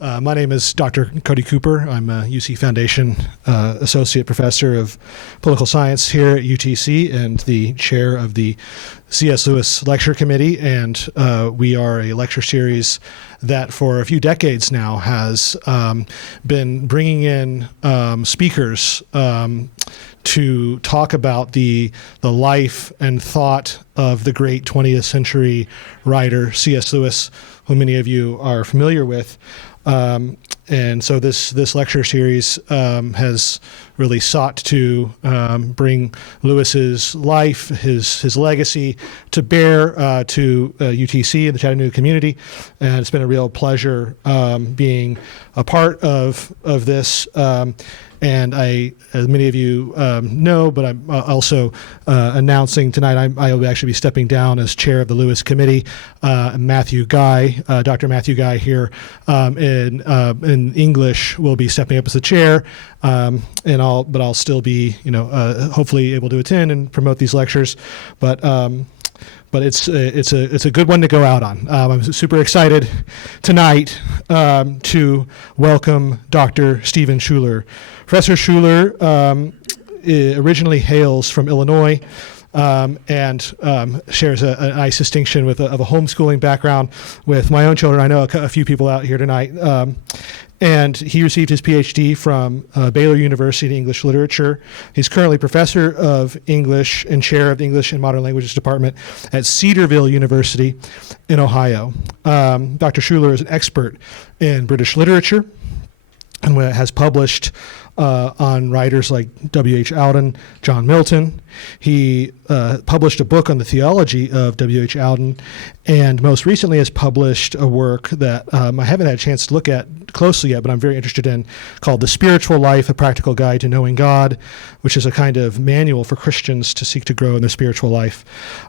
My name is Dr. Cody Cooper. I'm a UC Foundation Associate Professor of Political Science here at UTC and the chair of the C.S. Lewis Lecture Committee. And we are a lecture series that for a few decades now has been bringing in speakers to talk about the life and thought of the great 20th century writer C.S. Lewis, who many of you are familiar with. And so this lecture series has really sought to bring Lewis's life, his legacy to bear to UTC and the Chattanooga community. And it's been a real pleasure being a part of this. And I, as many of you know, but I'm also announcing tonight, I will actually be stepping down as chair of the Lewis Committee. Matthew Guy, Dr. Matthew Guy here in English will be stepping up as the chair, but I'll still be, hopefully able to attend and promote these lectures. But it's a good one to go out on. I'm super excited tonight to welcome Dr. Stephen Schuler. Professor Schuler originally hails from Illinois and shares a nice distinction of a homeschooling background with my own children. I know a few people out here tonight. And he received his PhD from Baylor University in English Literature. He's currently professor of English and chair of the English and Modern Languages Department at Cedarville University in Ohio. Dr. Schuler is an expert in British literature and has published on writers like W.H. Auden, John Milton. He published a book on the theology of W.H. Auden, and most recently has published a work that I haven't had a chance to look at closely yet, but I'm very interested in, called The Spiritual Life, A Practical Guide to Knowing God, which is a kind of manual for Christians to seek to grow in their spiritual life.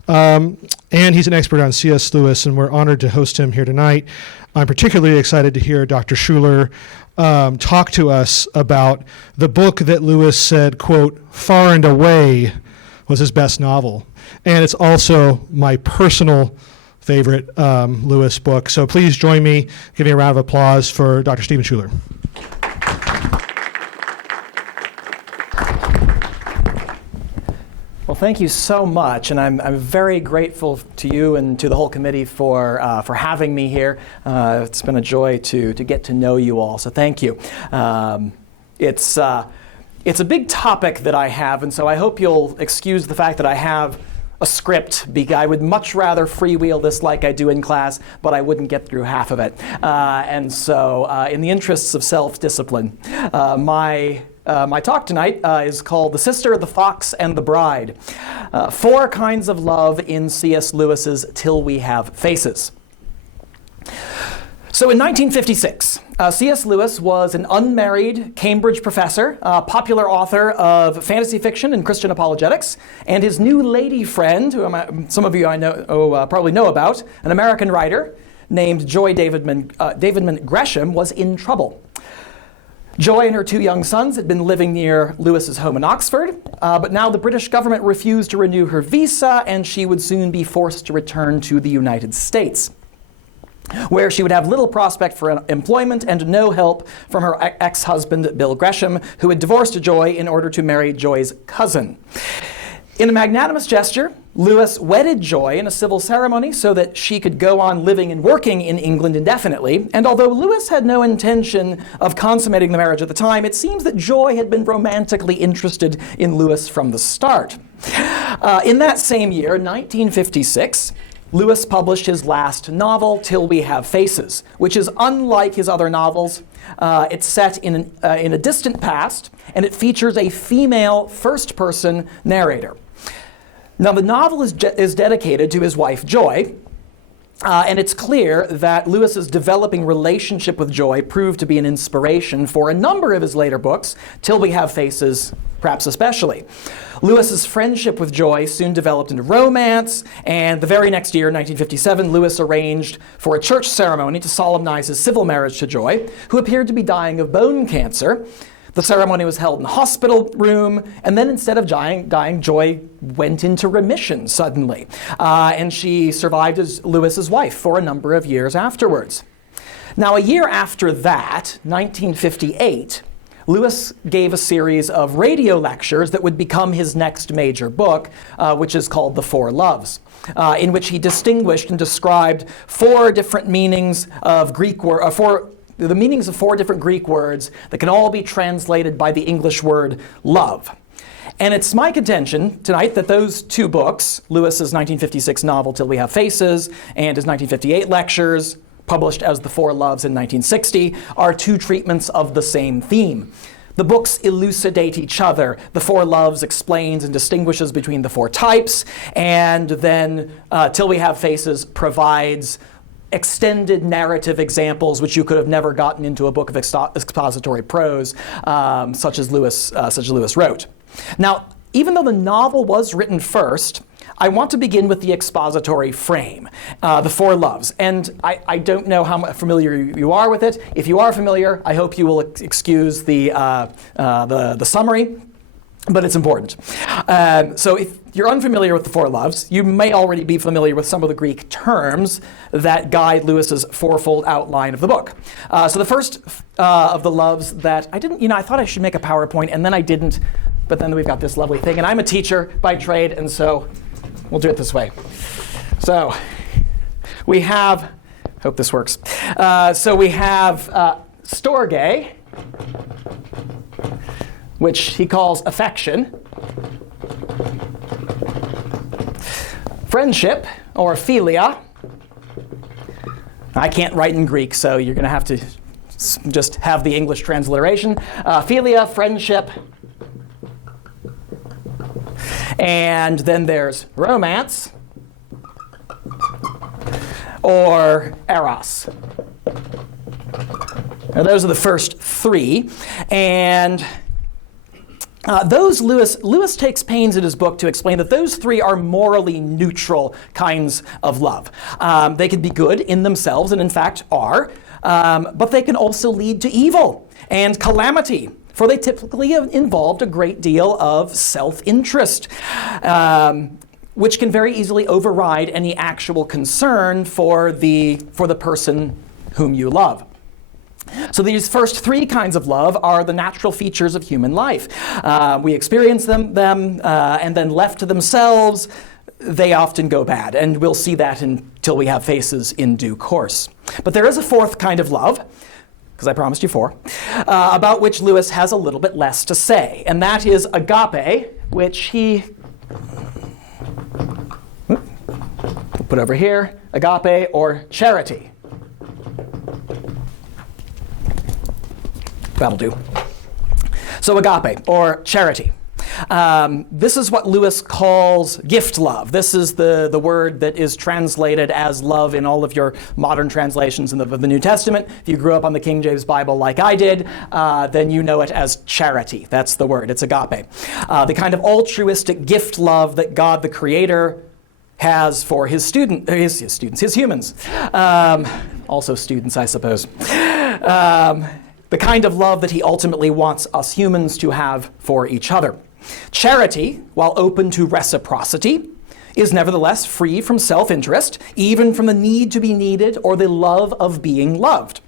And he's an expert on C.S. Lewis, and we're honored to host him here tonight. I'm particularly excited to hear Dr. Schuler talk to us about the book that Lewis said, quote, "far and away was his best novel." And it's also my personal favorite Lewis book. So please join me giving a round of applause for Dr. Stephen Schuler. Well, thank you so much, and I'm very grateful to you and to the whole committee for having me here. It's been a joy to get to know you all, so thank you. It's a big topic that I have, and so I hope you'll excuse the fact that I have a script. I would much rather freewheel this like I do in class, but I wouldn't get through half of it. And so in the interests of self-discipline, my talk tonight is called The Sister, the Fox, and the Bride. 4 kinds of love in C.S. Lewis's Till We Have Faces. So in 1956, C.S. Lewis was an unmarried Cambridge professor, popular author of fantasy fiction and Christian apologetics, and his new lady friend, who some of you I know probably know about, an American writer named Joy Davidman Gresham, was in trouble. Joy and her 2 young sons had been living near Lewis's home in Oxford, but now the British government refused to renew her visa, and she would soon be forced to return to the United States, where she would have little prospect for employment and no help from her ex-husband, Bill Gresham, who had divorced Joy in order to marry Joy's cousin. In a magnanimous gesture, Lewis wedded Joy in a civil ceremony so that she could go on living and working in England indefinitely. And although Lewis had no intention of consummating the marriage at the time, it seems that Joy had been romantically interested in Lewis from the start. In that same year, 1956, Lewis published his last novel, Till We Have Faces, which is unlike his other novels. It's set in a distant past, and it features a female first-person narrator. Now, the novel is dedicated to his wife, Joy, and it's clear that Lewis's developing relationship with Joy proved to be an inspiration for a number of his later books, Till We Have Faces perhaps especially. Lewis's friendship with Joy soon developed into romance, and the very next year, 1957, Lewis arranged for a church ceremony to solemnize his civil marriage to Joy, who appeared to be dying of bone cancer. The ceremony was held in the hospital room, and then instead of dying, Joy went into remission suddenly. And she survived as Lewis's wife for a number of years afterwards. Now, a year after that, 1958, Lewis gave a series of radio lectures that would become his next major book, which is called The Four Loves, in which he distinguished and described four different meanings of Greek the meanings of four different Greek words that can all be translated by the English word love. And it's my contention tonight that those two books, Lewis's 1956 novel Till We Have Faces and his 1958 lectures, published as The Four Loves in 1960, are two treatments of the same theme. The books elucidate each other. The Four Loves explains and distinguishes between the four types, and then Till We Have Faces provides extended narrative examples which you could have never gotten into a book of expository prose, such as Lewis wrote. Now, even though the novel was written first, I want to begin with the expository frame, The Four Loves. And I don't know how familiar you are with it. If you are familiar, I hope you will excuse the summary, but it's important. So if you're unfamiliar with The Four Loves, you may already be familiar with some of the Greek terms that guide Lewis's fourfold outline of the book. So the first of the loves that I didn't, I thought I should make a PowerPoint, and then I didn't. But then we've got this lovely thing, and I'm a teacher by trade, and so we'll do it this way. So we have, hope this works. So we have storge, which he calls affection, friendship, or philia. I can't write in Greek, so you're going to have to just have the English transliteration. Philia, friendship. And then there's romance, or eros. Now, those are the first three. And Lewis takes pains in his book to explain that those three are morally neutral kinds of love. They can be good in themselves, and in fact are, but they can also lead to evil and calamity, for they typically have involved a great deal of self-interest, which can very easily override any actual concern for the person whom you love. So these first three kinds of love are the natural features of human life. We experience them, and then left to themselves, they often go bad. And we'll see that until we have faces in due course. But there is a fourth kind of love, because I promised you four, about which Lewis has a little bit less to say. And that is agape, which he put over here, agape, or charity. That'll do. So agape, or charity. This is what Lewis calls gift love. This is the word that is translated as love in all of your modern translations in the New Testament. If you grew up on the King James Bible like I did, then you know it as charity. That's the word. It's agape. The kind of altruistic gift love that God the Creator has for his humans. Also students, I suppose. The kind of love that he ultimately wants us humans to have for each other. Charity, while open to reciprocity, is nevertheless free from self-interest, even from the need to be needed or the love of being loved.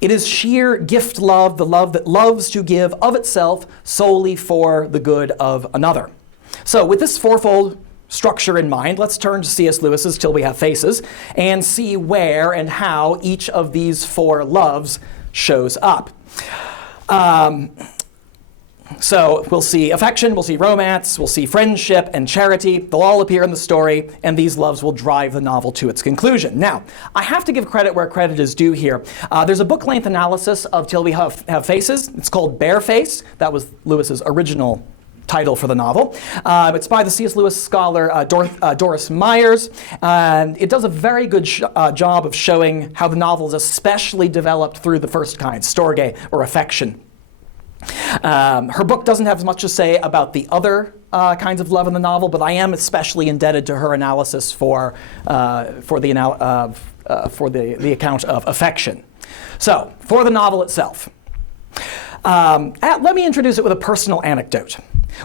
It is sheer gift love, the love that loves to give of itself solely for the good of another. So with this fourfold structure in mind, let's turn to C.S. Lewis's Till We Have Faces and see where and how each of these four loves shows up. So we'll see affection, we'll see romance, we'll see friendship and charity. They'll all appear in the story, and these loves will drive the novel to its conclusion. Now, I have to give credit where credit is due here. There's a book-length analysis of Till We Have Faces. It's called Bareface. That was Lewis's original title for the novel. It's by the C.S. Lewis scholar Doris Myers. It does a very good job of showing how the novel is especially developed through the first kind, storge, or affection. Her book doesn't have as much to say about the other kinds of love in the novel, but I am especially indebted to her analysis for the account of affection. So, for the novel itself. Let me introduce it with a personal anecdote.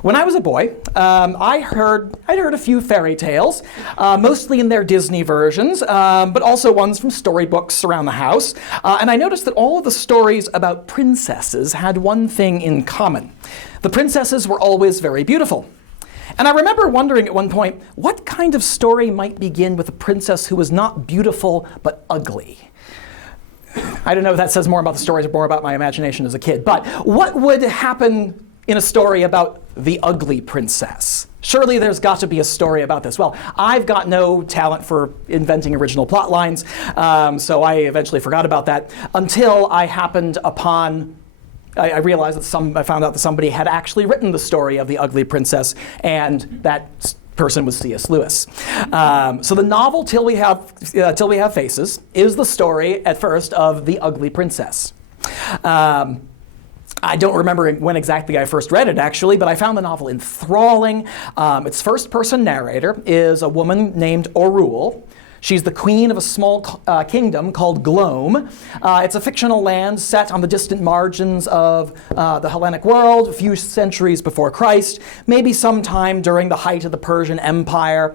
When I was a boy, I'd heard a few fairy tales, mostly in their Disney versions, but also ones from storybooks around the house. And I noticed that all of the stories about princesses had one thing in common. The princesses were always very beautiful. And I remember wondering at one point, what kind of story might begin with a princess who was not beautiful but ugly? I don't know if that says more about the stories or more about my imagination as a kid, but what would happen in a story about the ugly princess? Surely there's got to be a story about this. Well, I've got no talent for inventing original plot lines, so I eventually forgot about that until I happened upon I realized that I found out that somebody had actually written the story of the ugly princess, and that person was C.S. Lewis. So the novel Till We Have Faces is the story at first of the ugly princess. I don't remember when exactly I first read it, actually, but I found the novel enthralling. Its first-person narrator is a woman named Orul. She's the queen of a small kingdom called Glome. It's a fictional land set on the distant margins of the Hellenic world, a few centuries before Christ, maybe sometime during the height of the Persian Empire.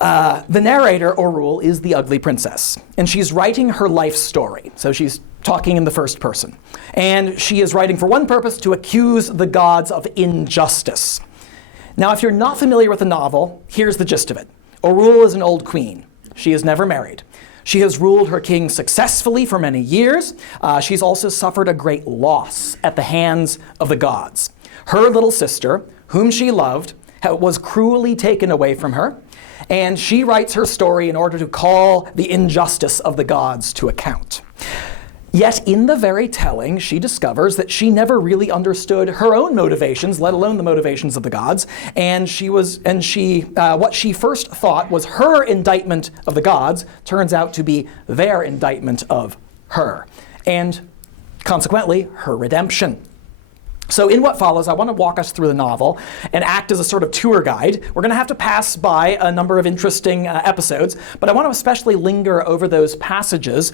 The narrator, Orul, is the ugly princess, and she's writing her life story. So she's talking in the first person. And she is writing for one purpose, to accuse the gods of injustice. Now, if you're not familiar with the novel, here's the gist of it. Orul is an old queen. She is never married. She has ruled her king successfully for many years. She's also suffered a great loss at the hands of the gods. Her little sister, whom she loved, was cruelly taken away from her, and she writes her story in order to call the injustice of the gods to account. Yet in the very telling, she discovers that she never really understood her own motivations, let alone the motivations of the gods. And what she first thought was her indictment of the gods turns out to be their indictment of her, and consequently, her redemption. So in what follows, I want to walk us through the novel and act as a sort of tour guide. We're going to have to pass by a number of interesting episodes, but I want to especially linger over those passages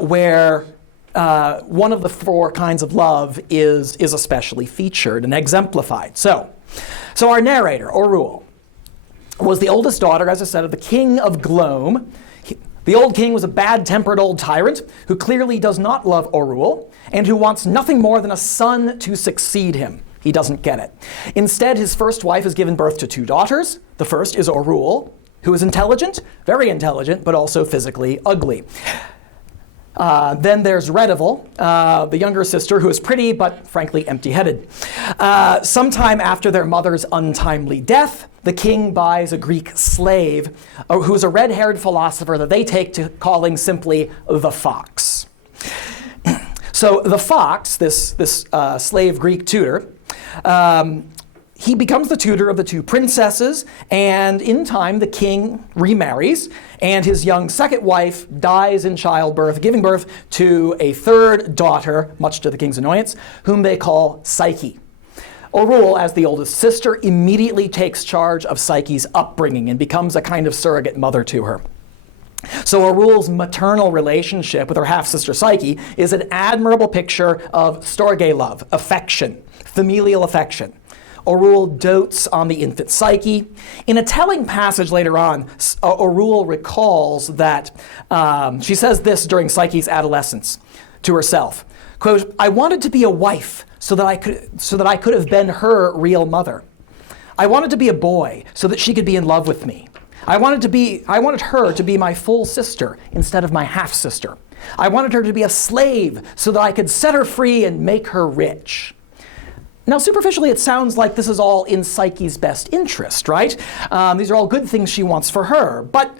where one of the four kinds of love is especially featured and exemplified. So our narrator, Orul, was the oldest daughter, as I said, of the king of Glome. The old king was a bad-tempered old tyrant who clearly does not love Orul and who wants nothing more than a son to succeed him. He doesn't get it. Instead, his first wife has given birth to two daughters. The first is Orul, who is intelligent, very intelligent, but also physically ugly. Then there's Redival, the younger sister, who is pretty but frankly empty-headed. Sometime after their mother's untimely death, the king buys a Greek slave who's a red-haired philosopher that they take to calling simply the Fox. So the Fox, this slave Greek tutor, he becomes the tutor of the two princesses, and in time the king remarries, and his young second wife dies in childbirth, giving birth to a third daughter, much to the king's annoyance, whom they call Psyche. Orul, as the oldest sister, immediately takes charge of Psyche's upbringing and becomes a kind of surrogate mother to her. So Orul's maternal relationship with her half-sister Psyche is an admirable picture of storge love, affection, familial affection. Orul dotes on the infant Psyche. In a telling passage later on, Orul recalls that she says this during Psyche's adolescence to herself, quote, "I wanted to be a wife so that I could have been her real mother. I wanted to be a boy so that she could be in love with me. I wanted her to be my full sister instead of my half-sister. I wanted her to be a slave so that I could set her free and make her rich." Now, superficially, it sounds like this is all in Psyche's best interest, right? These are all good things she wants for her. But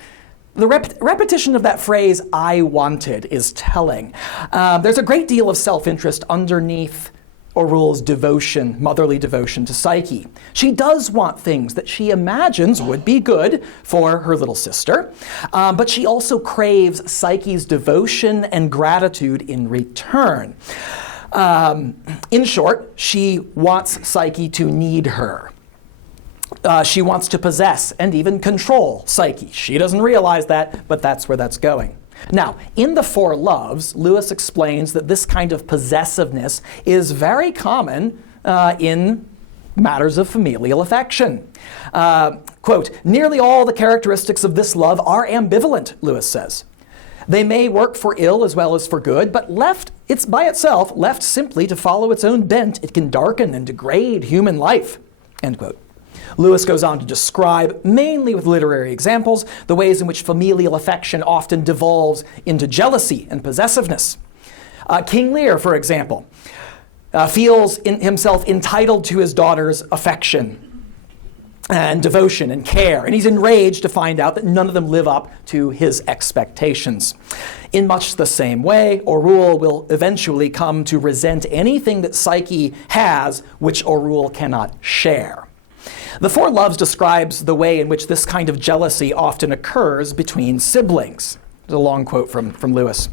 the repetition of that phrase, "I wanted," is telling. There's a great deal of self-interest underneath Orul's devotion, motherly devotion to Psyche. She does want things that she imagines would be good for her little sister, but she also craves Psyche's devotion and gratitude in return. In short, she wants Psyche to need her. She wants to possess and even control Psyche. She doesn't realize that, but that's where that's going. Now, in The Four Loves, Lewis explains that this kind of possessiveness is very common in matters of familial affection. Quote, nearly all the characteristics of this love are ambivalent, Lewis says. They may work for ill as well as for good, but it's by itself, left simply to follow its own bent, it can darken and degrade human life, end quote. Lewis goes on to describe, mainly with literary examples, the ways in which familial affection often devolves into jealousy and possessiveness. King Lear, for example, feels himself entitled to his daughter's affection and devotion and care, and he's enraged to find out that none of them live up to his expectations. In much the same way, O'Ruhl will eventually come to resent anything that Psyche has which O'Ruhl cannot share. The Four Loves describes the way in which this kind of jealousy often occurs between siblings. There's a long quote from Lewis.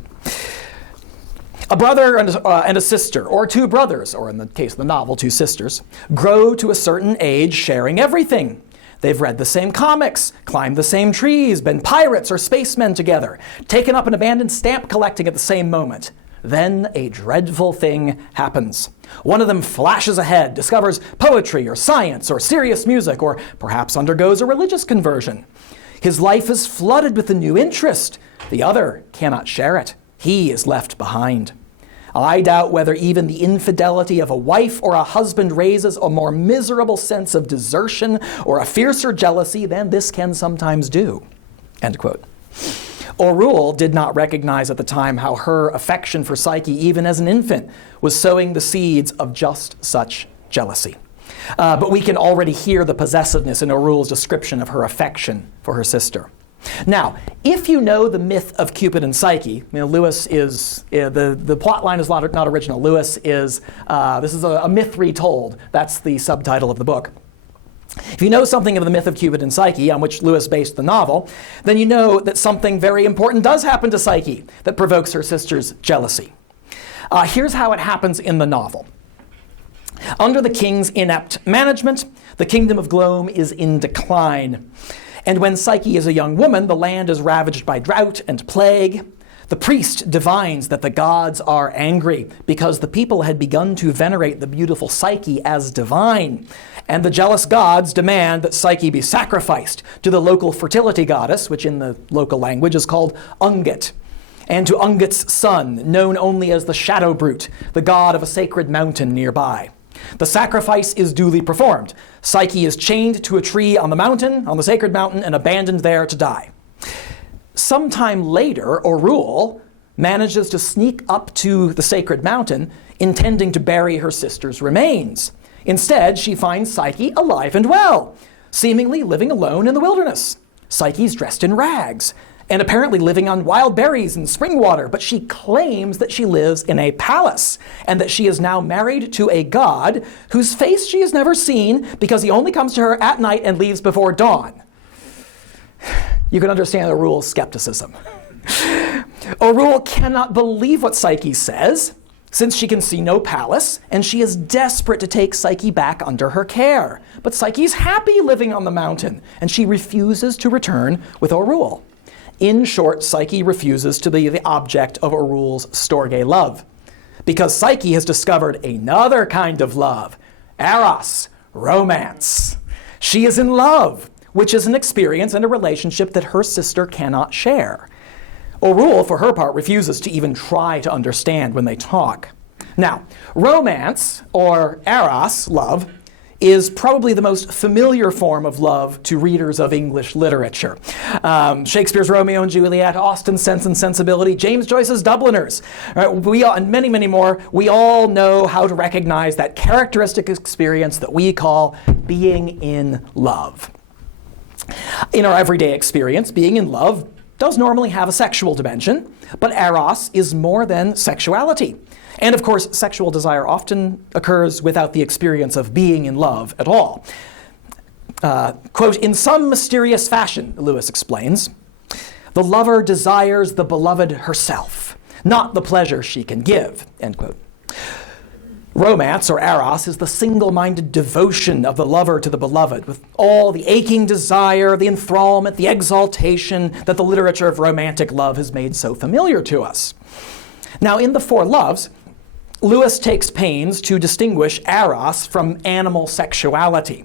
A brother and a sister, or two brothers, or in the case of the novel, two sisters, grow to a certain age sharing everything. They've read the same comics, climbed the same trees, been pirates or spacemen together, taken up an abandoned stamp collecting at the same moment. Then a dreadful thing happens. One of them flashes ahead, discovers poetry or science or serious music, or perhaps undergoes a religious conversion. His life is flooded with a new interest. The other cannot share it. He is left behind. I doubt whether even the infidelity of a wife or a husband raises a more miserable sense of desertion or a fiercer jealousy than this can sometimes do. End quote. O'Ruhl did not recognize at the time how her affection for Psyche, even as an infant, was sowing the seeds of just such jealousy. But we can already hear the possessiveness in O'Ruhl's description of her affection for her sister. Now, if you know the myth of Cupid and Psyche, Lewis is, the plot line is not original. Lewis is, this is a myth retold. That's the subtitle of the book. If you know something of the myth of Cupid and Psyche, on which Lewis based the novel, then you know that something very important does happen to Psyche that provokes her sister's jealousy. Here's how it happens in the novel. Under the king's inept management, the kingdom of Glome is in decline. And when Psyche is a young woman, the land is ravaged by drought and plague. The priest divines that the gods are angry because the people had begun to venerate the beautiful Psyche as divine. And the jealous gods demand that Psyche be sacrificed to the local fertility goddess, which in the local language is called Ungit, and to Ungit's son, known only as the Shadow Brute, the god of a sacred mountain nearby. The sacrifice is duly performed. Psyche is chained to a tree on the sacred mountain, and abandoned there to die. Sometime later, O'Ruhl manages to sneak up to the sacred mountain, intending to bury her sister's remains. Instead, she finds Psyche alive and well, seemingly living alone in the wilderness. Psyche's dressed in rags, and apparently living on wild berries and spring water, but she claims that she lives in a palace, and that she is now married to a god whose face she has never seen because he only comes to her at night and leaves before dawn. You can understand O'Ruhl's skepticism. O'Ruhl cannot believe what Psyche says, since she can see no palace, and she is desperate to take Psyche back under her care. But Psyche's happy living on the mountain, and she refuses to return with O'Ruhl. In short, Psyche refuses to be the object of O'Ruhl's storge love, because Psyche has discovered another kind of love, eros, romance. She is in love, which is an experience and a relationship that her sister cannot share. O'Ruhl, for her part, refuses to even try to understand when they talk. Now, romance, or eros, love, is probably the most familiar form of love to readers of English literature. Shakespeare's Romeo and Juliet, Austen's Sense and Sensibility, James Joyce's Dubliners, and many, many more. We all know how to recognize that characteristic experience that we call being in love. In our everyday experience, being in love does normally have a sexual dimension, but eros is more than sexuality. And of course, sexual desire often occurs without the experience of being in love at all. Quote, in some mysterious fashion, Lewis explains, the lover desires the beloved herself, not the pleasure she can give, end quote. Romance, or eros, is the single-minded devotion of the lover to the beloved, with all the aching desire, the enthrallment, the exaltation that the literature of romantic love has made so familiar to us. Now, in The Four Loves, Lewis takes pains to distinguish eros from animal sexuality.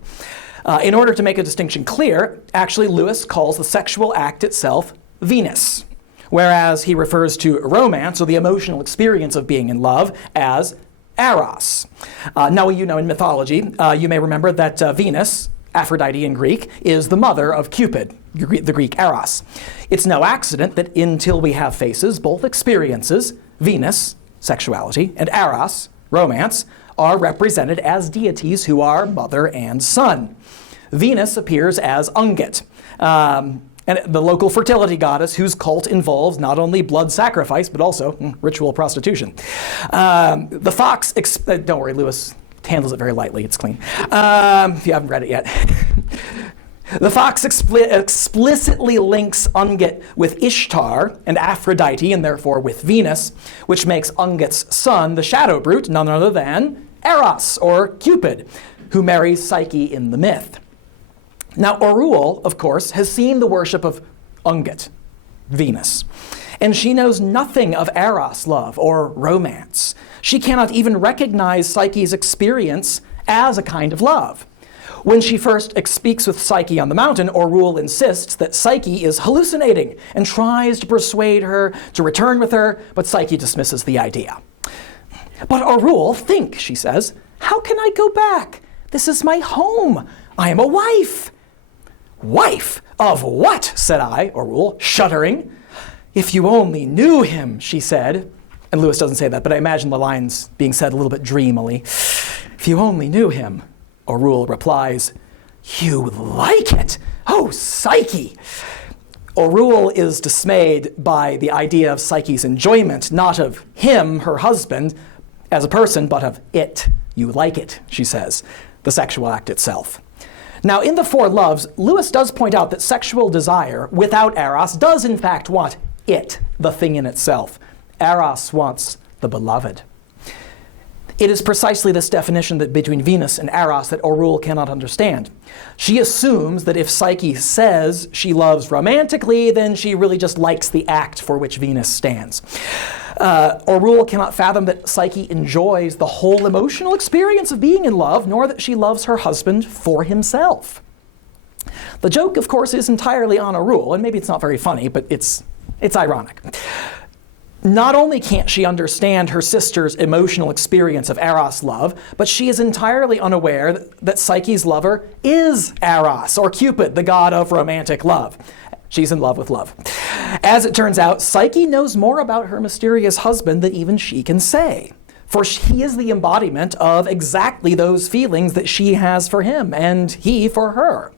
In order to make a distinction clear, actually Lewis calls the sexual act itself Venus, whereas he refers to romance, or the emotional experience of being in love, as eros. Now, you know, in mythology, you may remember that Venus, Aphrodite in Greek, is the mother of Cupid, the Greek Eros. It's no accident that until we have faces, both experiences, Venus, sexuality, and Eros, romance, are represented as deities who are mother and son. Venus appears as Ungit, and the local fertility goddess whose cult involves not only blood sacrifice, but also ritual prostitution. The fox, don't worry, Lewis handles it very lightly, it's clean. If you haven't read it yet. The fox explicitly links Ungit with Ishtar and Aphrodite, and therefore with Venus, which makes Ungit's son, the shadow brute, none other than Eros, or Cupid, who marries Psyche in the myth. Now, Orul, of course, has seen the worship of Ungit, Venus, and she knows nothing of Eros love or romance. She cannot even recognize Psyche's experience as a kind of love. When she first speaks with Psyche on the mountain, Orul insists that Psyche is hallucinating and tries to persuade her to return with her, but Psyche dismisses the idea. "But Orul, think," she says, "how can I go back? This is my home. I am a wife." "Wife? Of what?" said I, Orul, shuddering. "If you only knew him," she said. And Lewis doesn't say that, but I imagine the lines being said a little bit dreamily. "If you only knew him," Orul replies, "You like it? Oh, Psyche!" Orul is dismayed by the idea of Psyche's enjoyment, not of him, her husband, as a person, but of it. "You like it," she says, the sexual act itself. Now, in The Four Loves, Lewis does point out that sexual desire without Eros does in fact want it, the thing in itself. Eros wants the beloved. It is precisely this definition that between Venus and Eros that Orul cannot understand. She assumes that if Psyche says she loves romantically, then she really just likes the act for which Venus stands. Orul cannot fathom that Psyche enjoys the whole emotional experience of being in love, nor that she loves her husband for himself. The joke, of course, is entirely on Orul, and maybe it's not very funny, but it's ironic. Not only can't she understand her sister's emotional experience of Eros love, but she is entirely unaware that Psyche's lover is Eros, or Cupid, the god of romantic love. She's in love with love. As it turns out, Psyche knows more about her mysterious husband than even she can say, for he is the embodiment of exactly those feelings that she has for him, and he for her.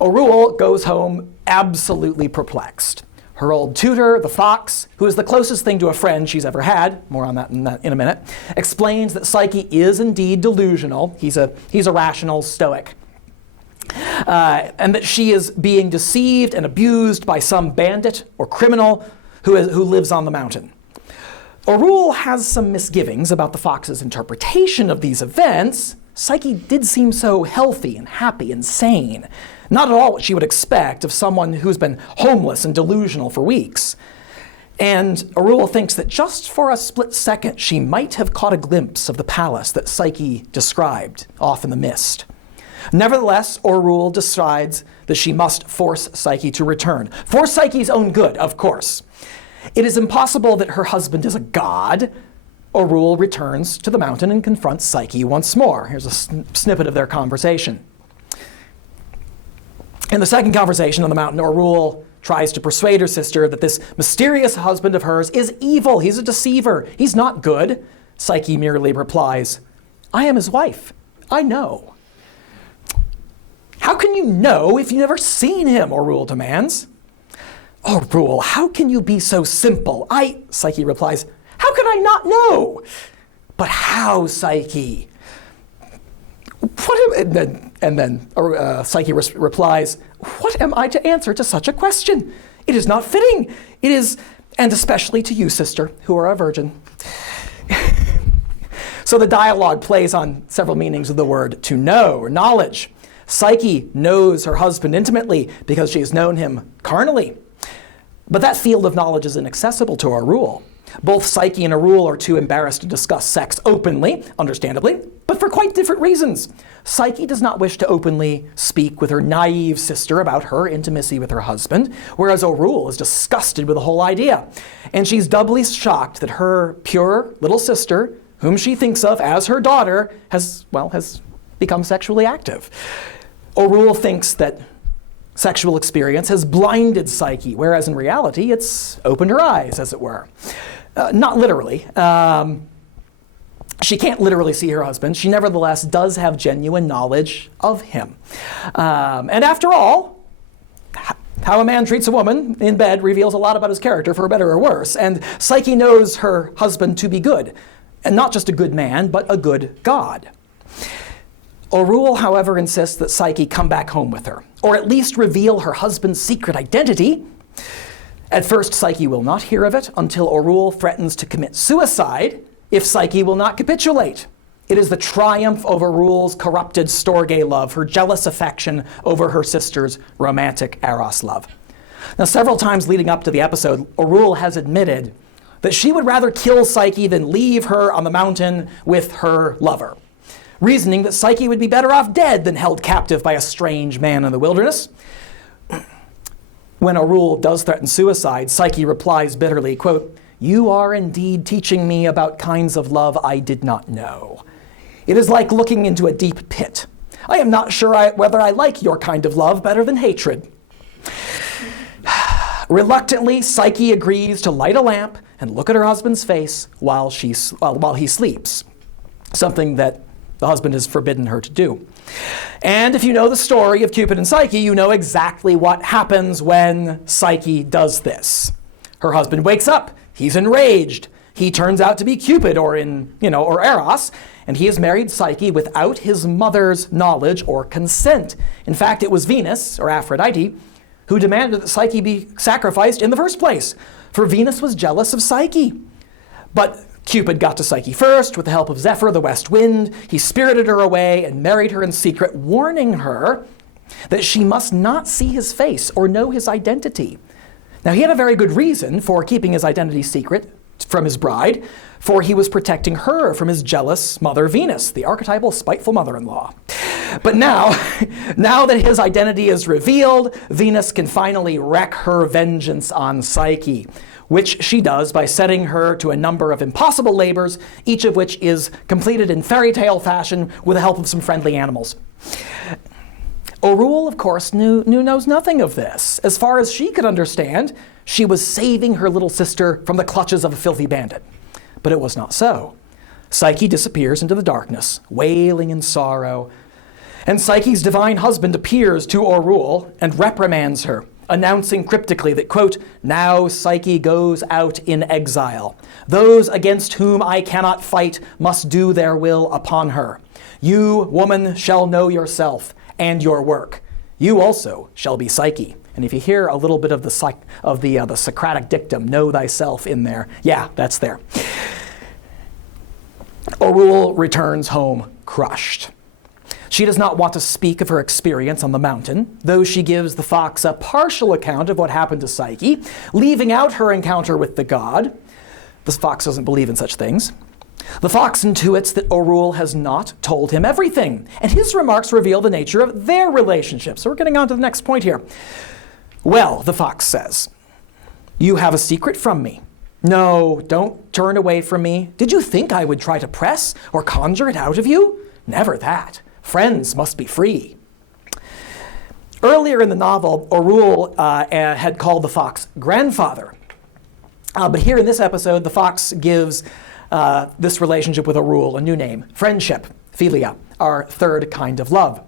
Orul goes home absolutely perplexed. Her old tutor, the fox, who is the closest thing to a friend she's ever had, more on that in a minute, explains that Psyche is indeed delusional. He's a rational Stoic. And that she is being deceived and abused by some bandit or criminal who lives on the mountain. Orul has some misgivings about the fox's interpretation of these events. Psyche did seem so healthy and happy and sane. Not at all what she would expect of someone who's been homeless and delusional for weeks. And Orul thinks that just for a split second, she might have caught a glimpse of the palace that Psyche described off in the mist. Nevertheless, Orul decides that she must force Psyche to return. For Psyche's own good, of course. It is impossible that her husband is a god. Orul returns to the mountain and confronts Psyche once more. Here's a snippet of their conversation. In the second conversation on the mountain, Orul tries to persuade her sister that this mysterious husband of hers is evil. He's a deceiver. He's not good. Psyche merely replies, "I am his wife. I know." "How can you know if you've never seen him?" Orul demands. "Orul, how can you be so simple?" Psyche replies, "How can I not know?" "But how, Psyche?" And then Psyche replies, "What am I to answer to such a question? It is not fitting. It is, and especially to you, sister, who are a virgin." So the dialogue plays on several meanings of the word to know or knowledge. Psyche knows her husband intimately because she has known him carnally. But that field of knowledge is inaccessible to Arul. Both Psyche and Arul are too embarrassed to discuss sex openly, understandably, but for quite different reasons. Psyche does not wish to openly speak with her naive sister about her intimacy with her husband, whereas Arul is disgusted with the whole idea. And she's doubly shocked that her pure little sister, whom she thinks of as her daughter, has become sexually active. Arul thinks that sexual experience has blinded Psyche, whereas in reality it's opened her eyes, as it were. Not literally. She can't literally see her husband. She nevertheless does have genuine knowledge of him. And after all, how a man treats a woman in bed reveals a lot about his character, for better or worse. And Psyche knows her husband to be good. And not just a good man, but a good god. Arul, however, insists that Psyche come back home with her, or at least reveal her husband's secret identity. At first, Psyche will not hear of it until Arul threatens to commit suicide if Psyche will not capitulate. It is the triumph of Arul's corrupted Storge love, her jealous affection over her sister's romantic Eros love. Now, several times leading up to the episode, Arul has admitted that she would rather kill Psyche than leave her on the mountain with her lover, reasoning that Psyche would be better off dead than held captive by a strange man in the wilderness. When Arul does threaten suicide, Psyche replies bitterly, quote, "You are indeed teaching me about kinds of love I did not know. It is like looking into a deep pit. I am not sure whether I like your kind of love better than hatred." Reluctantly, Psyche agrees to light a lamp and look at her husband's face while he sleeps, something that the husband has forbidden her to do. And if you know the story of Cupid and Psyche, you know exactly what happens when Psyche does this. Her husband wakes up. He's enraged. He turns out to be Cupid or Eros, and he has married Psyche without his mother's knowledge or consent. In fact, it was Venus, or Aphrodite, who demanded that Psyche be sacrificed in the first place, for Venus was jealous of Psyche. But Cupid got to Psyche first with the help of Zephyr, the west wind. He spirited her away and married her in secret, warning her that she must not see his face or know his identity. Now, he had a very good reason for keeping his identity secret from his bride, for he was protecting her from his jealous mother Venus, the archetypal spiteful mother-in-law. But now that his identity is revealed, Venus can finally wreak her vengeance on Psyche, which she does by setting her to a number of impossible labors, each of which is completed in fairy tale fashion with the help of some friendly animals. Arul, of course, knows nothing of this. As far as she could understand, she was saving her little sister from the clutches of a filthy bandit. But it was not so. Psyche disappears into the darkness, wailing in sorrow, and Psyche's divine husband appears to Arul and reprimands her, announcing cryptically that, quote, "Now Psyche goes out in exile. Those against whom I cannot fight must do their will upon her. You, woman, shall know yourself and your work. You also shall be Psyche." And if you hear a little bit of the Socratic dictum, "know thyself," in there, yeah, that's there. Arul returns home crushed. She does not want to speak of her experience on the mountain, though she gives the fox a partial account of what happened to Psyche, leaving out her encounter with the god. The fox doesn't believe in such things. The fox intuits that Arul has not told him everything, and his remarks reveal the nature of their relationship. So we're getting on to the next point here. "Well," the fox says, "you have a secret from me. No, don't turn away from me. Did you think I would try to press or conjure it out of you? Never that. Friends must be free." Earlier in the novel, Arul had called the fox grandfather. But here in this episode, the fox gives this relationship with Arul a new name: friendship, philia, our third kind of love.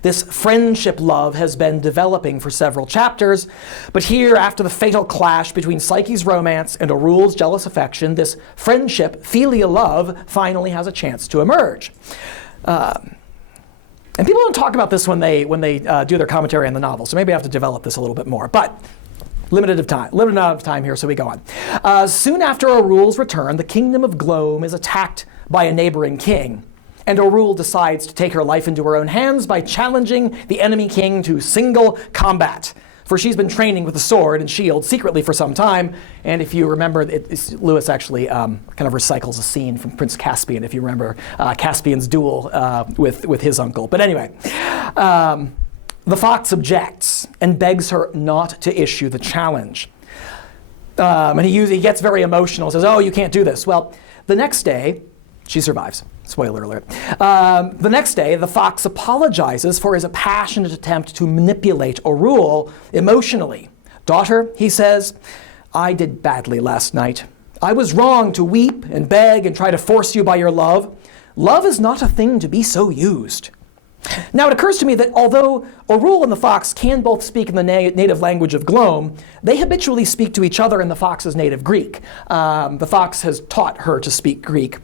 This friendship love has been developing for several chapters, but here, after the fatal clash between Psyche's romance and Arul's jealous affection, this friendship, philia love, finally has a chance to emerge. And people don't talk about this when they do their commentary on the novel, so maybe I have to develop this a little bit more. But Limited amount of time here, so we go on. Soon after Orual's return, the kingdom of Glome is attacked by a neighboring king, and Orual decides to take her life into her own hands by challenging the enemy king to single combat. For she's been training with a sword and shield secretly for some time, and if you remember, Lewis actually kind of recycles a scene from Prince Caspian, if you remember Caspian's duel with his uncle. But anyway, the fox objects and begs her not to issue the challenge. And he gets very emotional, says, "Oh, you can't do this." Well, the next day, she survives. Spoiler alert. The next day, the fox apologizes for his passionate attempt to manipulate Orual emotionally. "Daughter," he says, "I did badly last night. I was wrong to weep and beg and try to force you by your love. Love is not a thing to be so used." Now, it occurs to me that although Orual and the fox can both speak in the native language of Glome, they habitually speak to each other in the fox's native Greek. The fox has taught her to speak Greek.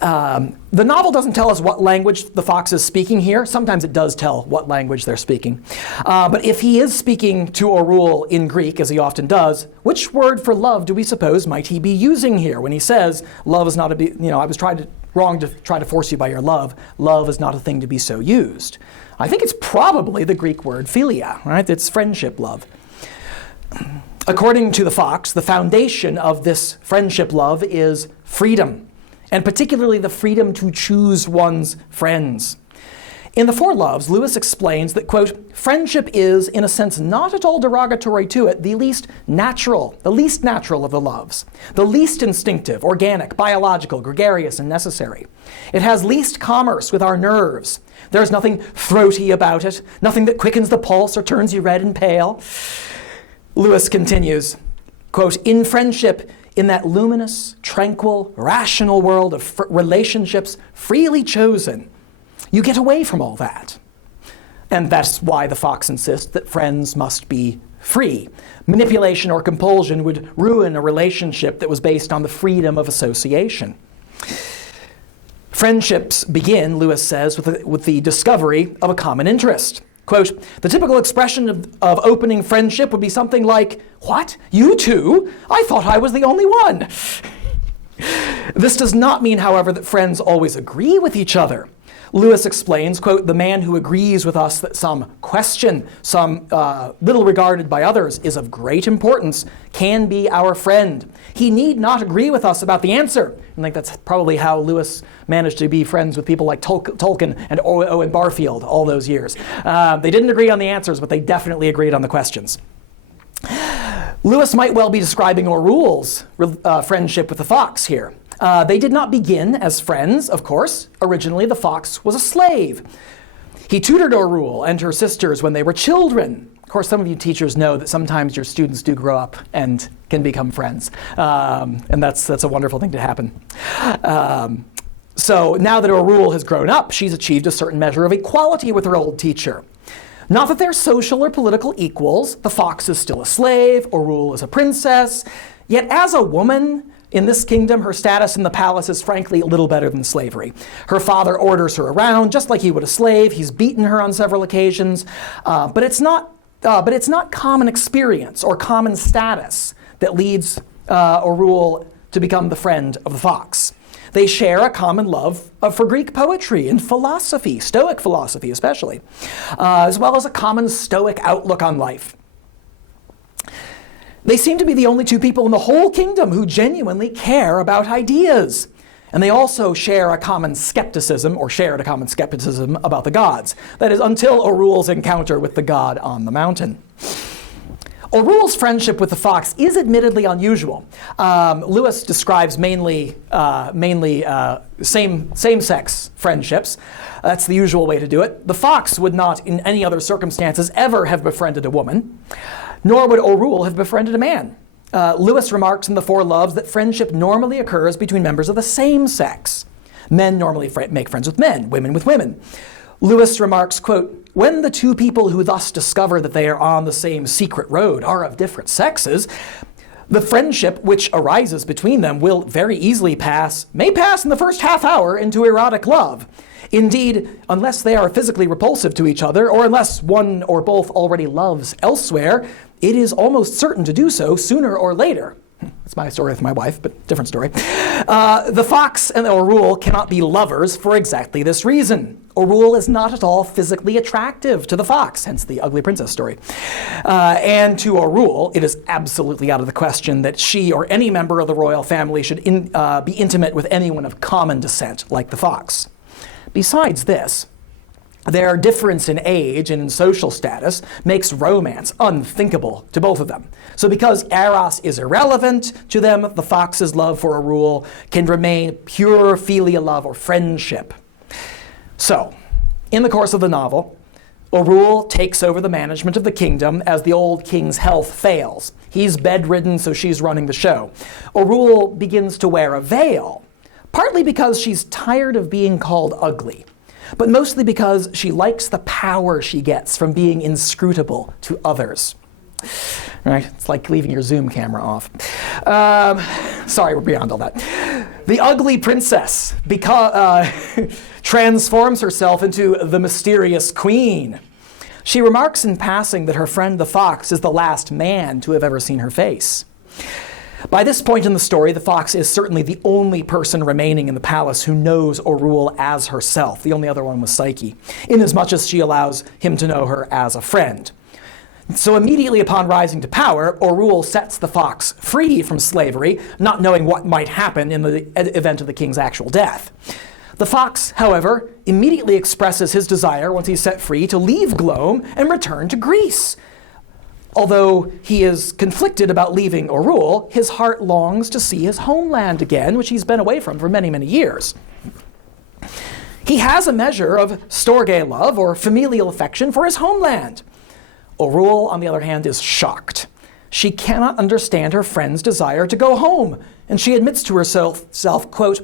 The novel doesn't tell us what language the fox is speaking here. Sometimes it does tell what language they're speaking. But if he is speaking to Orual in Greek, as he often does, which word for love do we suppose might he be using here when he says, "Love is not I was wrong to try to force you by your love. Love is not a thing to be so used"? I think it's probably the Greek word philia, right? It's friendship love. According to the fox, the foundation of this friendship love is freedom, and particularly the freedom to choose one's friends. In The Four Loves, Lewis explains that, quote, "Friendship is, in a sense not at all derogatory to it, the least natural of the loves, the least instinctive, organic, biological, gregarious, and necessary. It has least commerce with our nerves. There is nothing throaty about it, nothing that quickens the pulse or turns you red and pale." Lewis continues, quote, "In friendship, in that luminous, tranquil, rational world of relationships freely chosen, you get away from all that." And that's why the fox insists that friends must be free. Manipulation or compulsion would ruin a relationship that was based on the freedom of association. Friendships begin, Lewis says, with the discovery of a common interest. Quote, "The typical expression of opening friendship would be something like, 'What? You too? I thought I was the only one.' This does not mean, however, that friends always agree with each other. Lewis explains, quote, "The man who agrees with us that some question, some little regarded by others, is of great importance, can be our friend. He need not agree with us about the answer." I think that's probably how Lewis managed to be friends with people like Tolkien and Owen Barfield all those years. They didn't agree on the answers, but they definitely agreed on the questions. Lewis might well be describing Orual's friendship with the fox here. They did not begin as friends, of course. Originally, the fox was a slave. He tutored Orual and her sisters when they were children. Of course, some of you teachers know that sometimes your students do grow up and can become friends. And that's a wonderful thing to happen. So now that Orual has grown up, she's achieved a certain measure of equality with her old teacher. Not that they're social or political equals. The fox is still a slave. Orual is a princess. Yet as a woman, in this kingdom, her status in the palace is frankly a little better than slavery. Her father orders her around just like he would a slave. He's beaten her on several occasions. But it's not common experience or common status that leads Orual to become the friend of the fox. They share a common love for Greek poetry and philosophy, Stoic philosophy especially, as well as a common Stoic outlook on life. They seem to be the only two people in the whole kingdom who genuinely care about ideas. And they also share a common skepticism, or shared a common skepticism about the gods. That is, until Orual's encounter with the god on the mountain. Orual's friendship with the fox is admittedly unusual. Lewis describes mainly same-sex friendships. That's the usual way to do it. The fox would not, in any other circumstances, ever have befriended a woman, nor would Orual have befriended a man. Lewis remarks in The Four Loves that friendship normally occurs between members of the same sex. Men normally make friends with men, women with women. Lewis remarks, quote, "When the two people who thus discover that they are on the same secret road are of different sexes, the friendship which arises between them will very easily may pass in the first half hour into erotic love. Indeed, unless they are physically repulsive to each other, or unless one or both already loves elsewhere, it is almost certain to do so sooner or later. That's my story with my wife, but different story. The fox and Orul cannot be lovers for exactly this reason. Orul is not at all physically attractive to the fox, hence the ugly princess story. And to Orul, it is absolutely out of the question that she or any member of the royal family should be intimate with anyone of common descent, like the fox. Besides this, their difference in age and in social status makes romance unthinkable to both of them. So because Eros is irrelevant to them, the fox's love for Orul can remain pure filial love or friendship. So, in the course of the novel, Orul takes over the management of the kingdom as the old king's health fails. He's bedridden, so she's running the show. Orul begins to wear a veil, partly because she's tired of being called ugly, but mostly because she likes the power she gets from being inscrutable to others. Right? It's like leaving your Zoom camera off. Sorry, we're beyond all that. The ugly princess transforms herself into the mysterious queen. She remarks in passing that her friend the fox is the last man to have ever seen her face. By this point in the story, the fox is certainly the only person remaining in the palace who knows Orul as herself. The only other one was Psyche, inasmuch as she allows him to know her as a friend. So immediately upon rising to power, Orul sets the fox free from slavery, not knowing what might happen in the event of the king's actual death. The fox, however, immediately expresses his desire, once he's set free, to leave Glome and return to Greece. Although he is conflicted about leaving Orul, his heart longs to see his homeland again, which he's been away from for many, many years. He has a measure of storge love, or familial affection, for his homeland. Orul, on the other hand, is shocked. She cannot understand her friend's desire to go home, and she admits to herself, quote,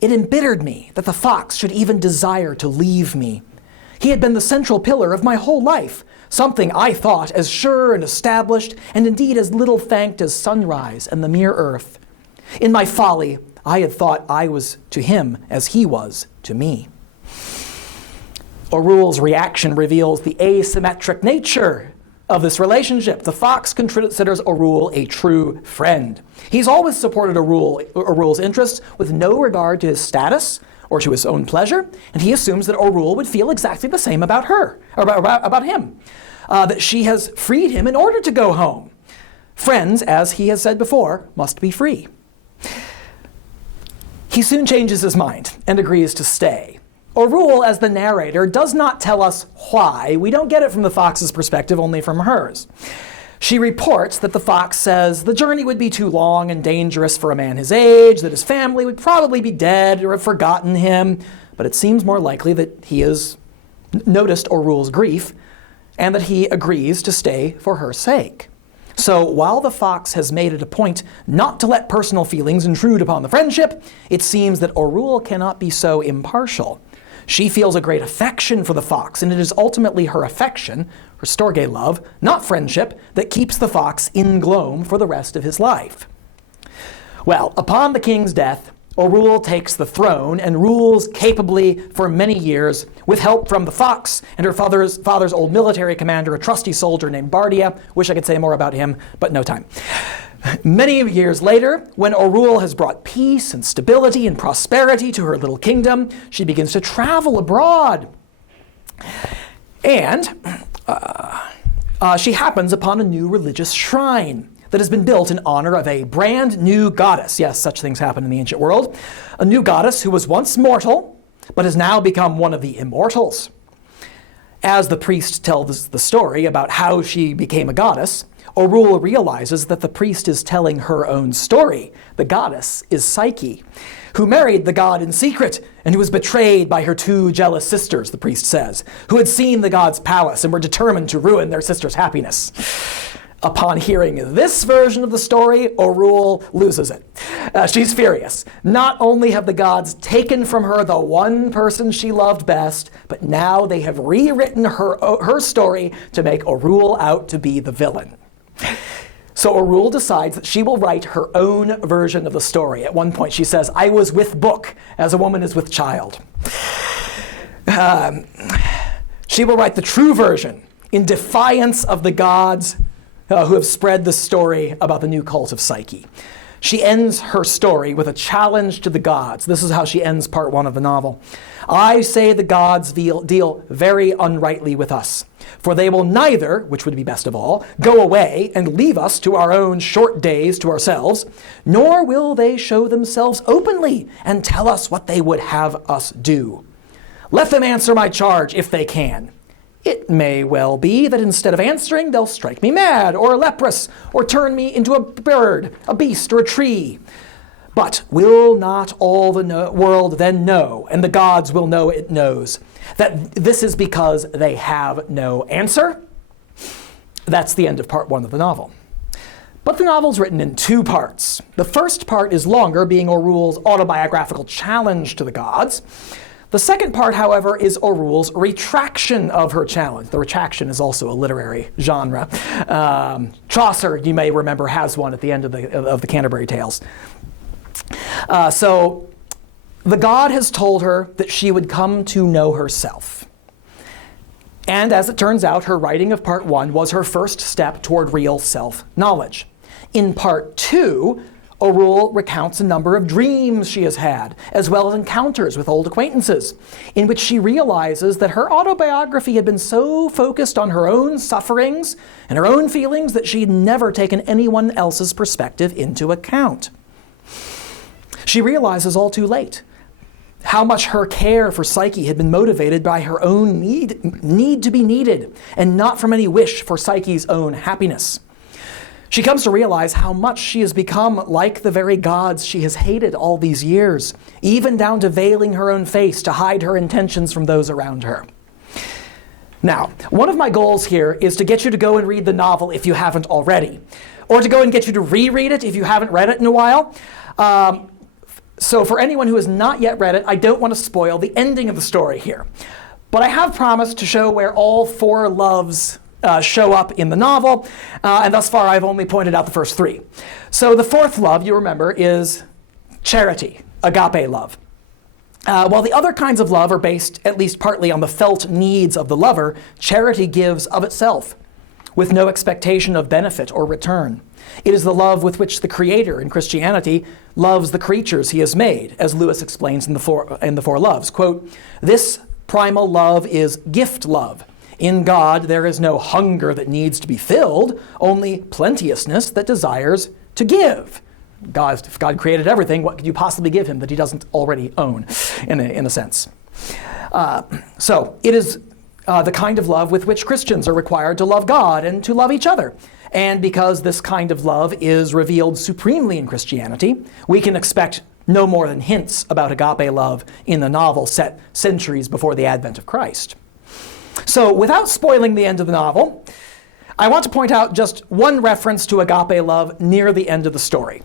"It embittered me that the fox should even desire to leave me. He had been the central pillar of my whole life, something I thought as sure and established, and indeed as little thanked as sunrise and the mere earth. In my folly, I had thought I was to him as he was to me." Orul's reaction reveals the asymmetric nature of this relationship. The fox considers Orul a true friend. He's always supported Orul's interests with no regard to his status or to his own pleasure, and he assumes that Orul would feel exactly the same about her, or about him, that she has freed him in order to go home. Friends, as he has said before, must be free. He soon changes his mind and agrees to stay. Orul, as the narrator, does not tell us why. We don't get it from the fox's perspective, only from hers. She reports that the fox says the journey would be too long and dangerous for a man his age, that his family would probably be dead or have forgotten him, but it seems more likely that he has noticed Orul's grief and that he agrees to stay for her sake. So while the fox has made it a point not to let personal feelings intrude upon the friendship, it seems that Orul cannot be so impartial. She feels a great affection for the fox, and it is ultimately her affection, her storge love, not friendship, that keeps the fox in Glome for the rest of his life. Well, upon the king's death, Orul takes the throne and rules capably for many years, with help from the fox and her father's old military commander, a trusty soldier named Bardia. Wish I could say more about him, but no time. Many years later, when Orul has brought peace and stability and prosperity to her little kingdom, she begins to travel abroad. And she happens upon a new religious shrine that has been built in honor of a brand new goddess. Yes, such things happen in the ancient world. A new goddess who was once mortal, but has now become one of the immortals. As the priest tells the story about how she became a goddess, Orul realizes that the priest is telling her own story. The goddess is Psyche, who married the god in secret and who was betrayed by her two jealous sisters, the priest says, who had seen the god's palace and were determined to ruin their sister's happiness. Upon hearing this version of the story, Orul loses it. She's furious. Not only have the gods taken from her the one person she loved best, but now they have rewritten her story to make Orul out to be the villain. So Orul decides that she will write her own version of the story. At one point she says, "I was with book as a woman is with child." She will write the true version in defiance of the gods who have spread the story about the new cult of Psyche. She ends her story with a challenge to the gods. This is how she ends part 1 of the novel. I say the gods deal very unrightly with us, for they will neither, which would be best of all, go away and leave us to our own short days to ourselves, nor will they show themselves openly and tell us what they would have us do. Let them answer my charge if they can. It may well be that instead of answering, they'll strike me mad or leprous or turn me into a bird, a beast, or a tree. But will not all the world then know, and the gods will know it knows, that this is because they have no answer? That's the end of part 1 of the novel. But the novel's written in 2 parts. The first part is longer, being Orul's autobiographical challenge to the gods. The second part, however, is Orul's retraction of her challenge. The retraction is also a literary genre. Chaucer, you may remember, has one at the end of the Canterbury Tales. So the god has told her that she would come to know herself. And as it turns out, her writing of part 1 was her first step toward real self-knowledge. In part 2, Orul recounts a number of dreams she has had, as well as encounters with old acquaintances, in which she realizes that her autobiography had been so focused on her own sufferings and her own feelings that she had never taken anyone else's perspective into account. She realizes all too late how much her care for Psyche had been motivated by her own need to be needed, and not from any wish for Psyche's own happiness. She comes to realize how much she has become like the very gods she has hated all these years, even down to veiling her own face to hide her intentions from those around her. Now, one of my goals here is to get you to go and read the novel if you haven't already, or to go and get you to reread it if you haven't read it in a while. So for anyone who has not yet read it, I don't want to spoil the ending of the story here. But I have promised to show where all 4 loves show up in the novel, and thus far I've only pointed out the first 3. So the 4th love, you remember, is charity, agape love. While the other kinds of love are based at least partly on the felt needs of the lover, charity gives of itself, with no expectation of benefit or return. It is the love with which the Creator in Christianity loves the creatures he has made, as Lewis explains in the Four Loves. Quote, "This primal love is gift love. In God, there is no hunger that needs to be filled, only plenteousness that desires to give." If God created everything, what could you possibly give him that he doesn't already own, in a sense? So it is the kind of love with which Christians are required to love God and to love each other. And because this kind of love is revealed supremely in Christianity, we can expect no more than hints about agape love in the novel set centuries before the advent of Christ. So without spoiling the end of the novel, I want to point out just one reference to agape love near the end of the story.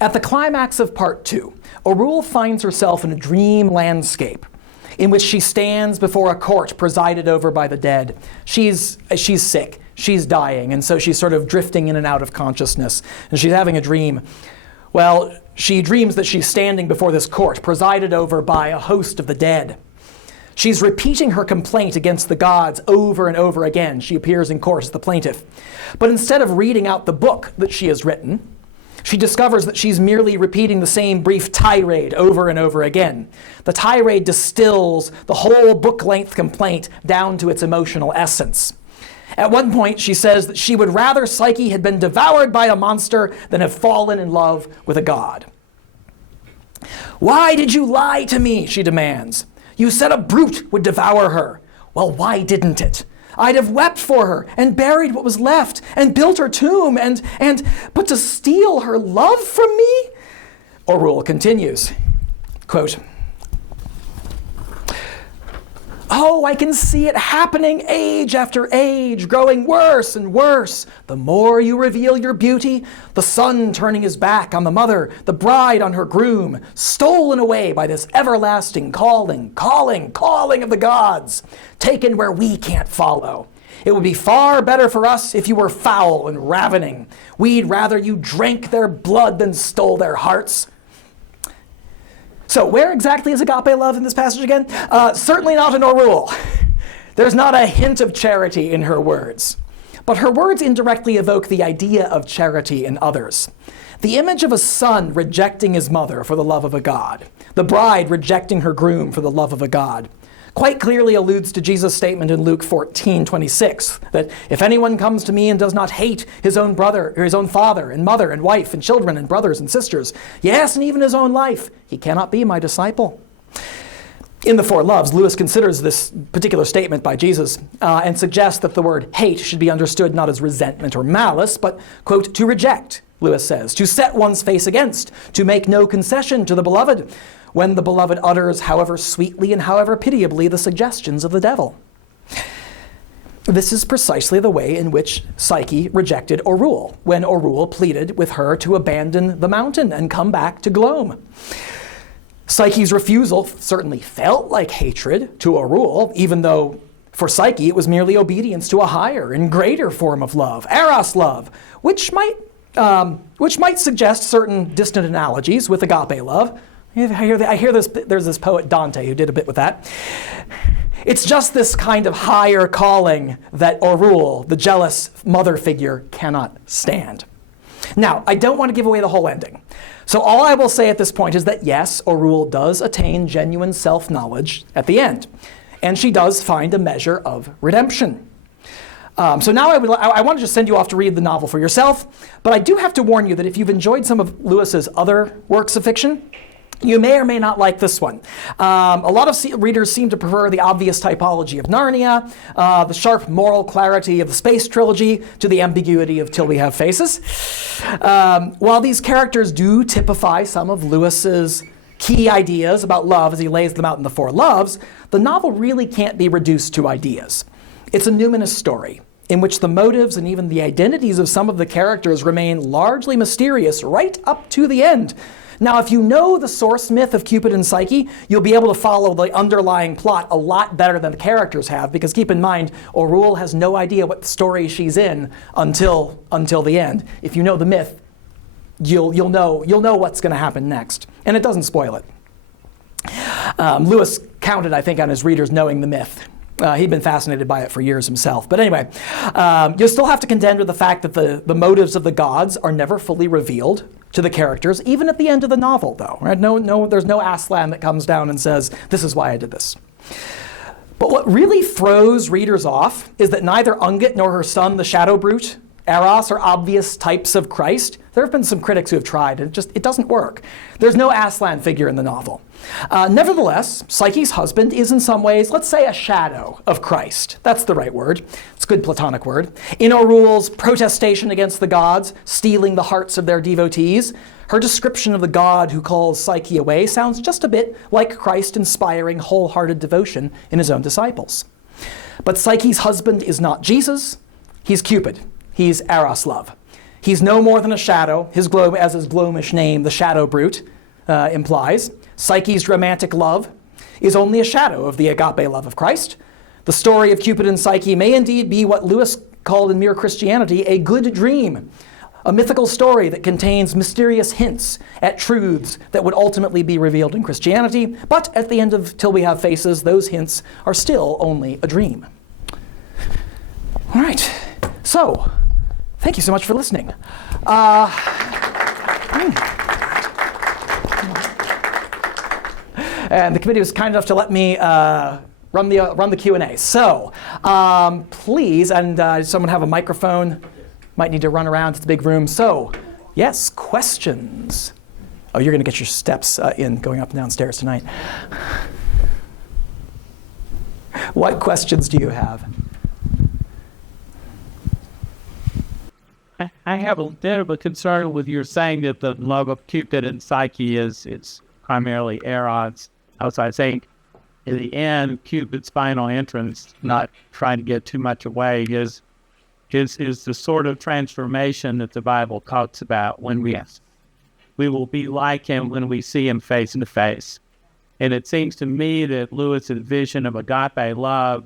At the climax of part 2, Orul finds herself in a dream landscape in which she stands before a court presided over by the dead. She's sick, she's dying, and so she's sort of drifting in and out of consciousness, and she's having a dream. Well, she dreams that she's standing before this court presided over by a host of the dead. She's repeating her complaint against the gods over and over again. She appears in court as the plaintiff. But instead of reading out the book that she has written, she discovers that she's merely repeating the same brief tirade over and over again. The tirade distills the whole book-length complaint down to its emotional essence. At one point, she says that she would rather Psyche had been devoured by a monster than have fallen in love with a god. "Why did you lie to me?" she demands. "You said a brute would devour her. Well, why didn't it? I'd have wept for her and buried what was left and built her tomb but to steal her love from me?" Orul continues, quote, "Oh, I can see it happening age after age, growing worse and worse. The more you reveal your beauty, the son turning his back on the mother, the bride on her groom, stolen away by this everlasting calling of the gods, taken where we can't follow. It would be far better for us if you were foul and ravening. We'd rather you drank their blood than stole their hearts." So where exactly is agape love in this passage again? Certainly not in Orul. There's not a hint of charity in her words. But her words indirectly evoke the idea of charity in others. The image of a son rejecting his mother for the love of a god, the bride rejecting her groom for the love of a god, quite clearly alludes to Jesus' statement in Luke 14:26, that if anyone comes to me and does not hate his own brother, or his own father and mother and wife and children and brothers and sisters, yes, and even his own life, he cannot be my disciple. In The Four Loves, Lewis considers this particular statement by Jesus and suggests that the word hate should be understood not as resentment or malice, but, quote, to reject, Lewis says, to set one's face against, to make no concession to the beloved, when the beloved utters, however sweetly and however pitiably, the suggestions of the devil. This is precisely the way in which Psyche rejected Orul, when Orul pleaded with her to abandon the mountain and come back to Glome. Psyche's refusal certainly felt like hatred to Orul, even though for Psyche it was merely obedience to a higher and greater form of love, eros love, which might suggest certain distant analogies with agape love. I hear this, there's this poet Dante who did a bit with that. It's just this kind of higher calling that Orul, the jealous mother figure, cannot stand. Now, I don't want to give away the whole ending. So all I will say at this point is that yes, Orul does attain genuine self-knowledge at the end. And she does find a measure of redemption. So now I want to just send you off to read the novel for yourself. But I do have to warn you that if you've enjoyed some of Lewis's other works of fiction, you may or may not like this one. A lot of readers seem to prefer the obvious typology of Narnia, the sharp moral clarity of the Space Trilogy, to the ambiguity of Till We Have Faces. While these characters do typify some of Lewis's key ideas about love as he lays them out in The Four Loves, the novel really can't be reduced to ideas. It's a numinous story in which the motives and even the identities of some of the characters remain largely mysterious right up to the end. Now, if you know the source myth of Cupid and Psyche, you'll be able to follow the underlying plot a lot better than the characters have, because keep in mind, Orul has no idea what story she's in until the end. If you know the myth, you'll know what's going to happen next, and it doesn't spoil it. Lewis counted, I think, on his readers knowing the myth. He'd been fascinated by it for years himself. But anyway, you'll still have to contend with the fact that the motives of the gods are never fully revealed to the characters, even at the end of the novel, though. Right? There's no Aslan that comes down and says, this is why I did this. But what really throws readers off is that neither Ungit nor her son, the Shadow Brute, Eros, are obvious types of Christ. There have been some critics who have tried, and it doesn't work. There's no Aslan figure in the novel. Nevertheless, Psyche's husband is in some ways, let's say, a shadow of Christ. That's the right word. It's a good Platonic word. In Orul's protestation against the gods, stealing the hearts of their devotees, her description of the god who calls Psyche away sounds just a bit like Christ inspiring wholehearted devotion in his own disciples. But Psyche's husband is not Jesus. He's Cupid. He's Eros love. He's no more than a shadow, as his Glomish name, the Shadow Brute, implies. Psyche's romantic love is only a shadow of the agape love of Christ. The story of Cupid and Psyche may indeed be what Lewis called in Mere Christianity a good dream, a mythical story that contains mysterious hints at truths that would ultimately be revealed in Christianity, but at the end of Till We Have Faces, those hints are still only a dream. All right, so thank you so much for listening. And the committee was kind enough to let me run the Q&A. So please, and someone have a microphone. Might need to run around. It's a big room. So yes, questions. Oh, you're going to get your steps in going up and down stairs tonight. What questions do you have? I have a bit of a concern with your saying that the love of Cupid and Psyche is primarily Eros. I was saying, in the end, Cupid's final entrance, not trying to get too much away, is the sort of transformation that the Bible talks about when we will be like him when we see him face to face. And it seems to me that Lewis's vision of agape love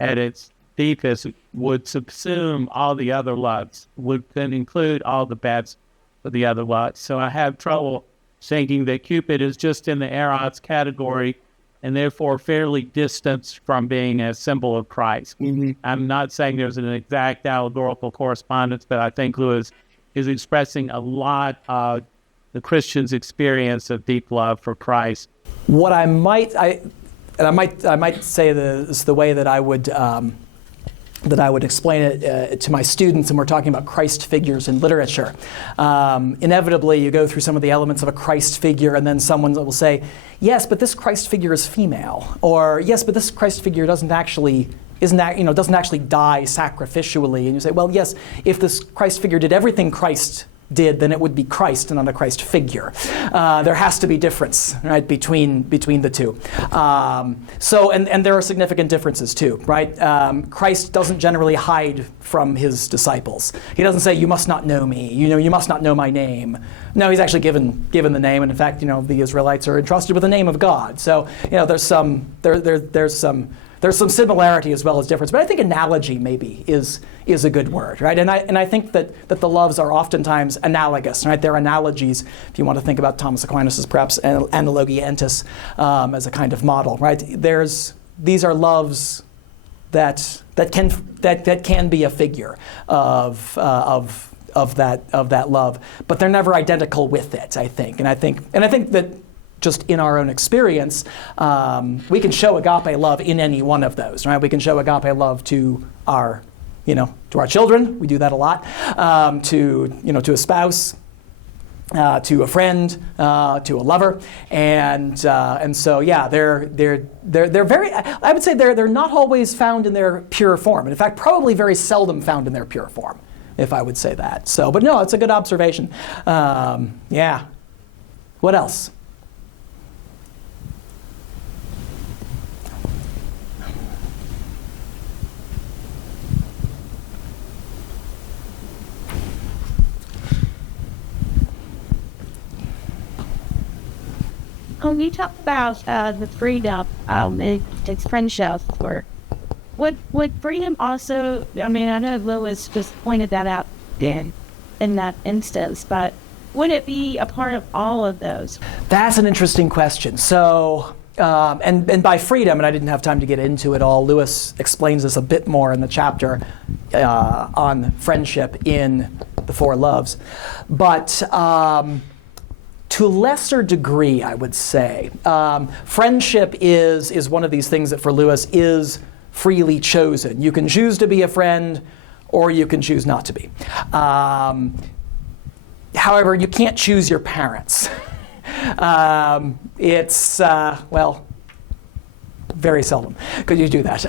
at its deepest would subsume all the other loves, would include all the bads of the other loves. So I have trouble thinking that Cupid is just in the eros category and therefore fairly distanced from being a symbol of Christ. I'm not saying there's an exact allegorical correspondence, but I think Lewis is expressing a lot of the Christian's experience of deep love for Christ. What I might say is the way that I would explain it to my students, and we're talking about Christ figures in literature. Inevitably, you go through some of the elements of a Christ figure, and then someone will say, "Yes, but this Christ figure is female," or "Yes, but this Christ figure doesn't actually die sacrificially." And you say, "Well, yes, if this Christ figure did everything Christ did, then it would be Christ and not a Christ figure." There has to be difference, right, between the two. And there are significant differences too, right? Christ doesn't generally hide from his disciples. He doesn't say, "You must not know me. You must not know my name." No, he's actually given the name, and in fact, the Israelites are entrusted with the name of God. So there's some similarity as well as difference, but I think analogy maybe is a good word, right? And I think that the loves are oftentimes analogous, right? They're analogies. If you want to think about Thomas Aquinas' perhaps analogia entis as a kind of model, right? These are loves that can be a figure of that love, but they're never identical with it, I think. And I think that just in our own experience, we can show agape love in any one of those, right? We can show agape love to our children. We do that a lot. To a spouse, to a friend, to a lover, and so yeah, they're very. I would say they're not always found in their pure form, and in fact, probably very seldom found in their pure form, if I would say that. So, but no, it's a good observation. Yeah. What else? When you talk about the freedom and its friendship, or would freedom also? I mean, I know Lewis just pointed that out in that instance, but would it be a part of all of those? That's an interesting question. So, and by freedom, and I didn't have time to get into it all, Lewis explains this a bit more in the chapter on friendship in the Four Loves, but. To a lesser degree, I would say. Friendship is one of these things that for Lewis is freely chosen. You can choose to be a friend, or you can choose not to be. However, you can't choose your parents. Very seldom could you do that.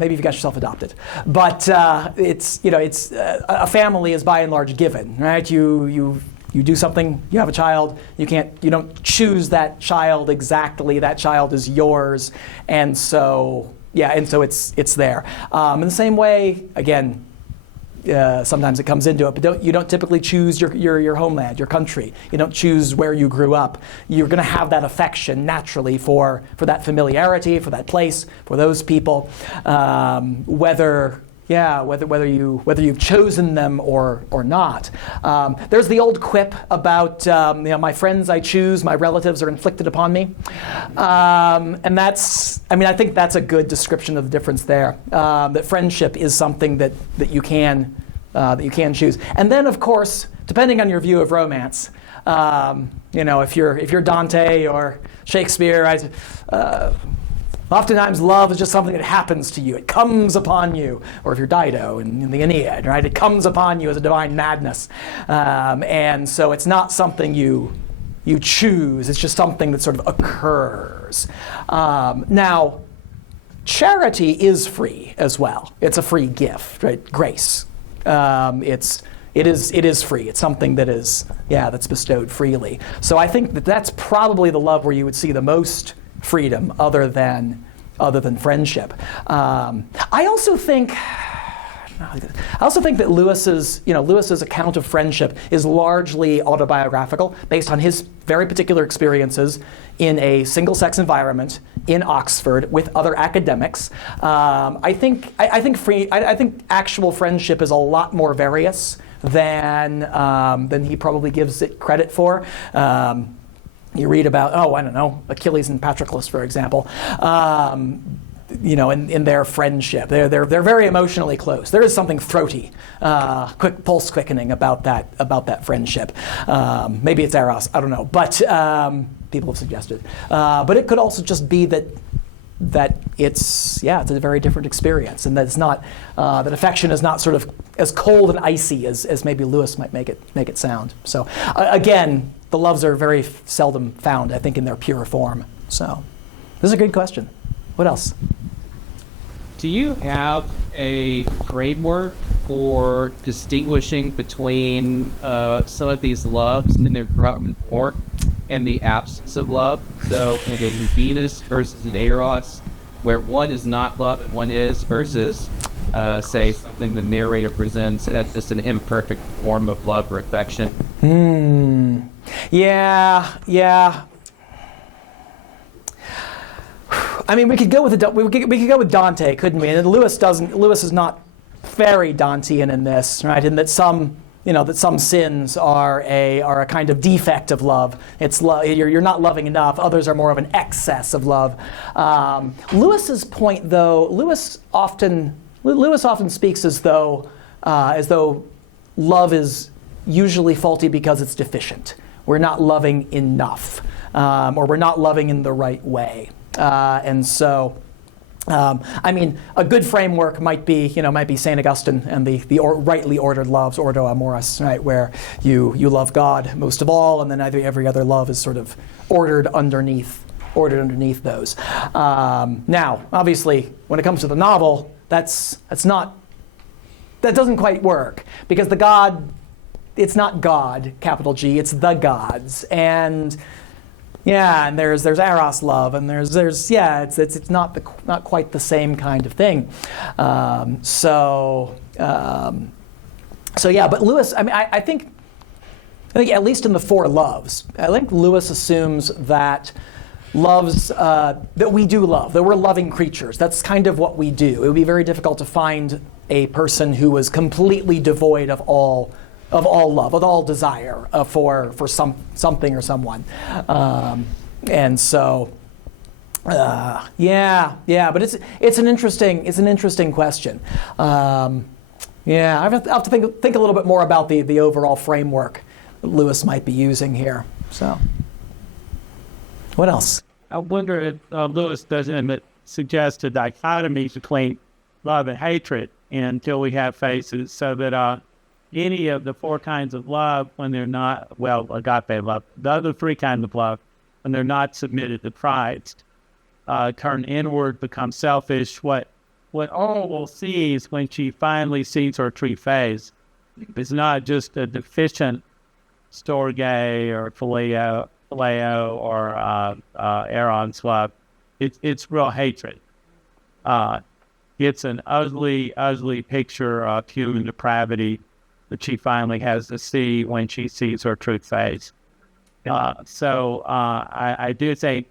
Maybe if you got yourself adopted. But a family is by and large given, right? You do something, you have a child, you don't choose that child exactly, that child is yours, and so it's there. In the same way, again, sometimes it comes into it, but you don't typically choose your homeland, your country. You don't choose where you grew up. You're going to have that affection naturally for that familiarity, for that place, for those people, whether you've chosen them or not. There's the old quip about my friends I choose, my relatives are inflicted upon me, and I think that's a good description of the difference there. That friendship is something that you can choose, and then of course, depending on your view of romance, if you're Dante or Shakespeare, oftentimes love is just something that happens to you. It comes upon you. Or if you're Dido in the Aeneid, right? It comes upon you as a divine madness. And so it's not something you choose. It's just something that sort of occurs. Now, charity is free as well. It's a free gift, right? Grace. It is free. It's something that is, that's bestowed freely. So I think that's probably the love where you would see the most freedom other than friendship. I also think that Lewis's account of friendship is largely autobiographical, based on his very particular experiences in a single-sex environment in Oxford with other academics. I think actual friendship is a lot more various than he probably gives it credit for. you read about, I don't know, Achilles and Patroclus, for example, in their friendship. They're very emotionally close. There is something throaty, quick pulse quickening about that friendship. Maybe it's Eros, I don't know, but people have suggested. But it could also just be that it's a very different experience, and that it's not that affection is not sort of as cold and icy as maybe Lewis might make it sound. So again, the loves are very seldom found, I think, in their pure form. So this is a good question. What else? Do you have a framework for distinguishing between some of these loves in their development form and the absence of love? So in a Venus versus an Eros, where one is not love and one is, versus say something the narrator presents as just an imperfect form of love or affection. Yeah. I mean, we could go with Dante, couldn't we? And Lewis is not very Dantean in this, right? In that some sins are a kind of defect of love. It's you're not loving enough. Others are more of an excess of love. Lewis's point, though, Lewis often speaks as though love is usually faulty because it's deficient. We're not loving enough, or we're not loving in the right way. And so, I mean, a good framework might be St. Augustine and the rightly ordered loves, ordo amoris, right, where you love God most of all, and then every other love is sort of ordered underneath those. Now, obviously, when it comes to the novel, that doesn't quite work, because it's not God, capital G, it's the gods, and there's Eros love, and it's not quite the same kind of thing. But Lewis, I mean, I think at least in the four loves, I think Lewis assumes that loves that we do love, that we're loving creatures. That's kind of what we do. It would be very difficult to find a person who was completely devoid of all love, of all desire for something or someone, and so but it's an interesting question. I have to think a little bit more about the overall framework that Lewis might be using here. So, what else? I wonder if Lewis doesn't suggest a dichotomy between love and hatred until we have faces, so that any of the four kinds of love, when they're not, agape love, the other three kinds of love, when they're not submitted to Christ, turn inward, become selfish. What Orwell sees when she finally sees her true face is not just a deficient storge or phileo or Eron's love. It's real hatred. It's an ugly picture of human depravity that she finally has to see when she sees her true face. I do think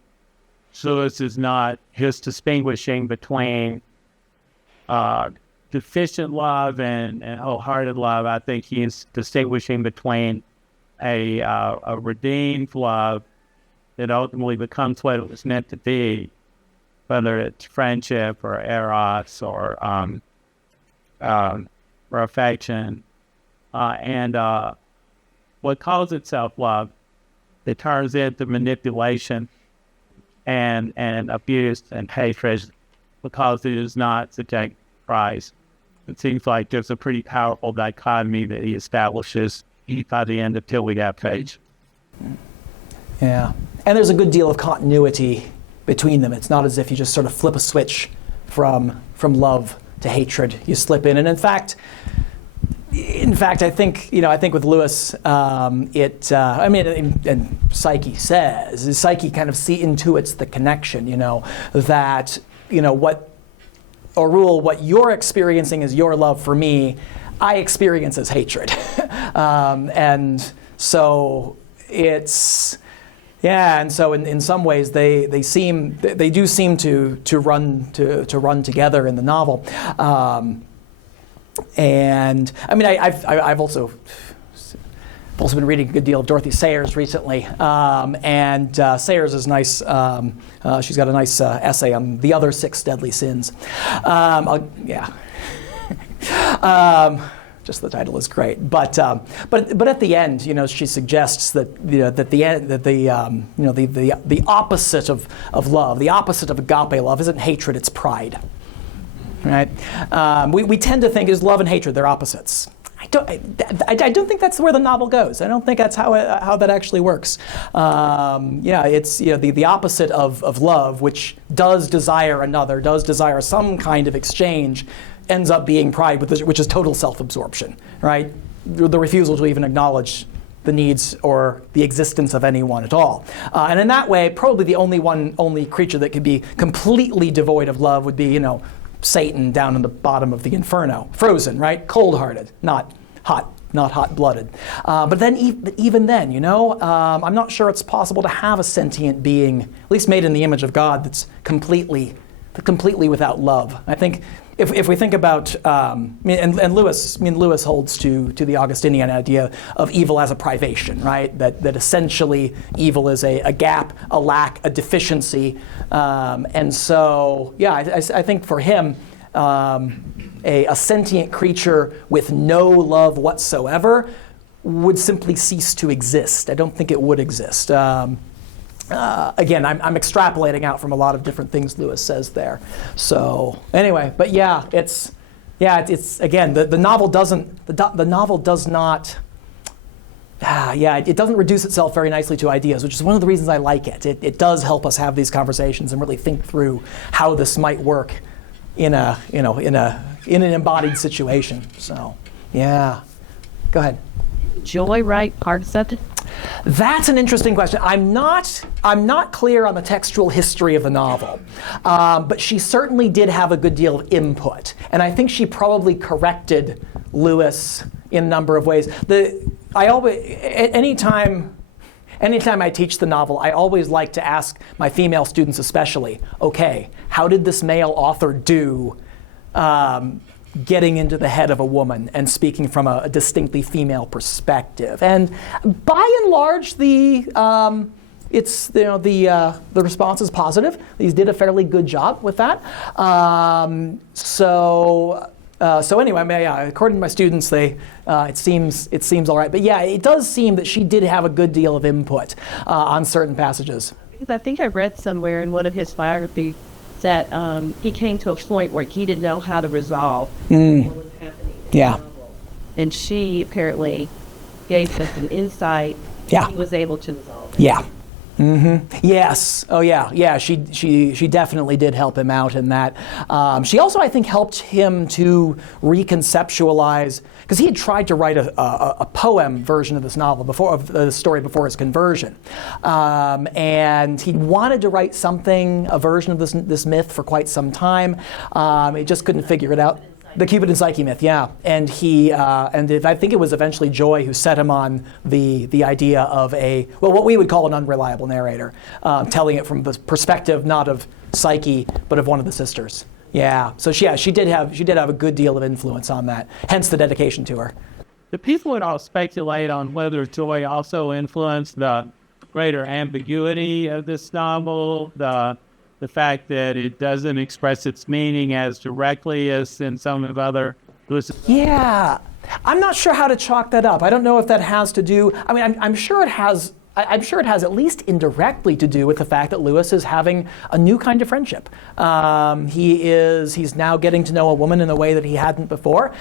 Lewis is not his distinguishing between deficient love and wholehearted love. I think he is distinguishing between a redeemed love that ultimately becomes what it was meant to be, whether it's friendship or eros or affection. And what calls itself love, it turns into manipulation and abuse and hatred because it is not to take prize. It seems like there's a pretty powerful dichotomy that he establishes by the end of Till We Have Page. Yeah, and there's a good deal of continuity between them. It's not as if you just sort of flip a switch from love to hatred. You slip in, and in fact, I think with Lewis, and Psyche says, Psyche kind of intuits the connection, that, what you're experiencing as your love for me, I experience as hatred. And so it's, and so in some ways they do seem to run together in the novel. And I mean, I've also I've also been reading a good deal of Dorothy Sayers recently, and Sayers is nice. She's got a nice essay on the other 6 deadly sins. Yeah. Just the title is great, but at the end, she suggests that the opposite of love, the opposite of agape love, isn't hatred; it's pride. Right? We tend to think is love and hatred they're opposites. I don't think that's where the novel goes. I don't think that's how that actually works. It's the opposite of love, which does desire another, does desire some kind of exchange, ends up being pride, which is total self-absorption, right? The refusal to even acknowledge the needs or the existence of anyone at all. And in that way, probably the only creature that could be completely devoid of love would be, Satan down in the bottom of the inferno, frozen, right? Cold-hearted, not hot-blooded. But then, even then, I'm not sure it's possible to have a sentient being, at least made in the image of God, that's completely without love. I think if we think about, and Lewis holds to the Augustinian idea of evil as a privation, right? That essentially evil is a gap, a lack, a deficiency. And so, I think for him, a sentient creature with no love whatsoever would simply cease to exist. I don't think it would exist. Again, I'm extrapolating out from a lot of different things Lewis says there. So anyway, but it's again the novel doesn't it doesn't reduce itself very nicely to ideas, which is one of the reasons I like it. It does help us have these conversations and really think through how this might work in an embodied situation. So go ahead. Joy write parts of it? That's an interesting question. I'm not clear on the textual history of the novel, but she certainly did have a good deal of input, and I think she probably corrected Lewis in a number of ways. Anytime I teach the novel, I always like to ask my female students especially, okay, how did this male author do getting into the head of a woman and speaking from a distinctly female perspective? And by and large, the response is positive. These did a fairly good job with that. So anyway, according to my students, it seems all right. But it does seem that she did have a good deal of input on certain passages. Because I think I read somewhere in one of his biographies that he came to a point where he didn't know how to resolve what was happening. Yeah. And she apparently gave him some insight. Yeah. He was able to resolve it. Yeah. Mm-hmm. Yes. Oh, yeah. Yeah. She definitely did help him out in that. She also, I think, helped him to reconceptualize, because he had tried to write a poem version of this novel of the story before his conversion, and he wanted to write a version of this myth for quite some time. He just couldn't figure it out. The Cupid and Psyche myth, yeah, and I think it was eventually Joy who set him on the idea of what we would call an unreliable narrator, telling it from the perspective not of Psyche but of one of the sisters. Yeah, so she did have a good deal of influence on that. Hence the dedication to her. The people would all speculate on whether Joy also influenced the greater ambiguity of this novel, the fact that it doesn't express its meaning as directly as in some of other. Yeah, I'm not sure how to chalk that up. I don't know if that has to do. I mean, I'm sure it has. I'm sure it has at least indirectly to do with the fact that Lewis is having a new kind of friendship. He's now getting to know a woman in a way that he hadn't before.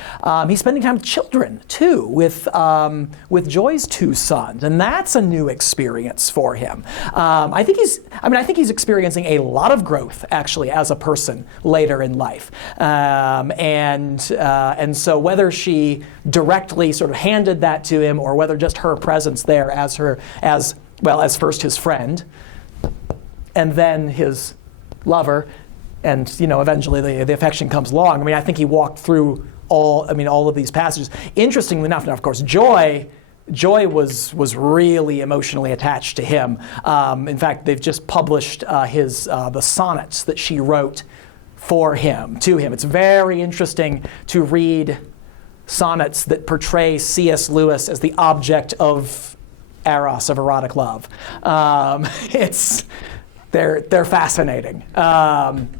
He's spending time with children too, with Joy's 2 sons, and that's a new experience for him. I think he's experiencing a lot of growth actually as a person later in life, and so whether she directly sort of handed that to him, or whether just her presence there as first his friend, and then his lover, and eventually the affection comes along. I mean, I think he walked through all of these passages. Interestingly enough, now of course, Joy was really emotionally attached to him. In fact, they've just published the sonnets that she wrote to him. It's very interesting to read sonnets that portray C.S. Lewis as the object of eros, of erotic love. They're fascinating.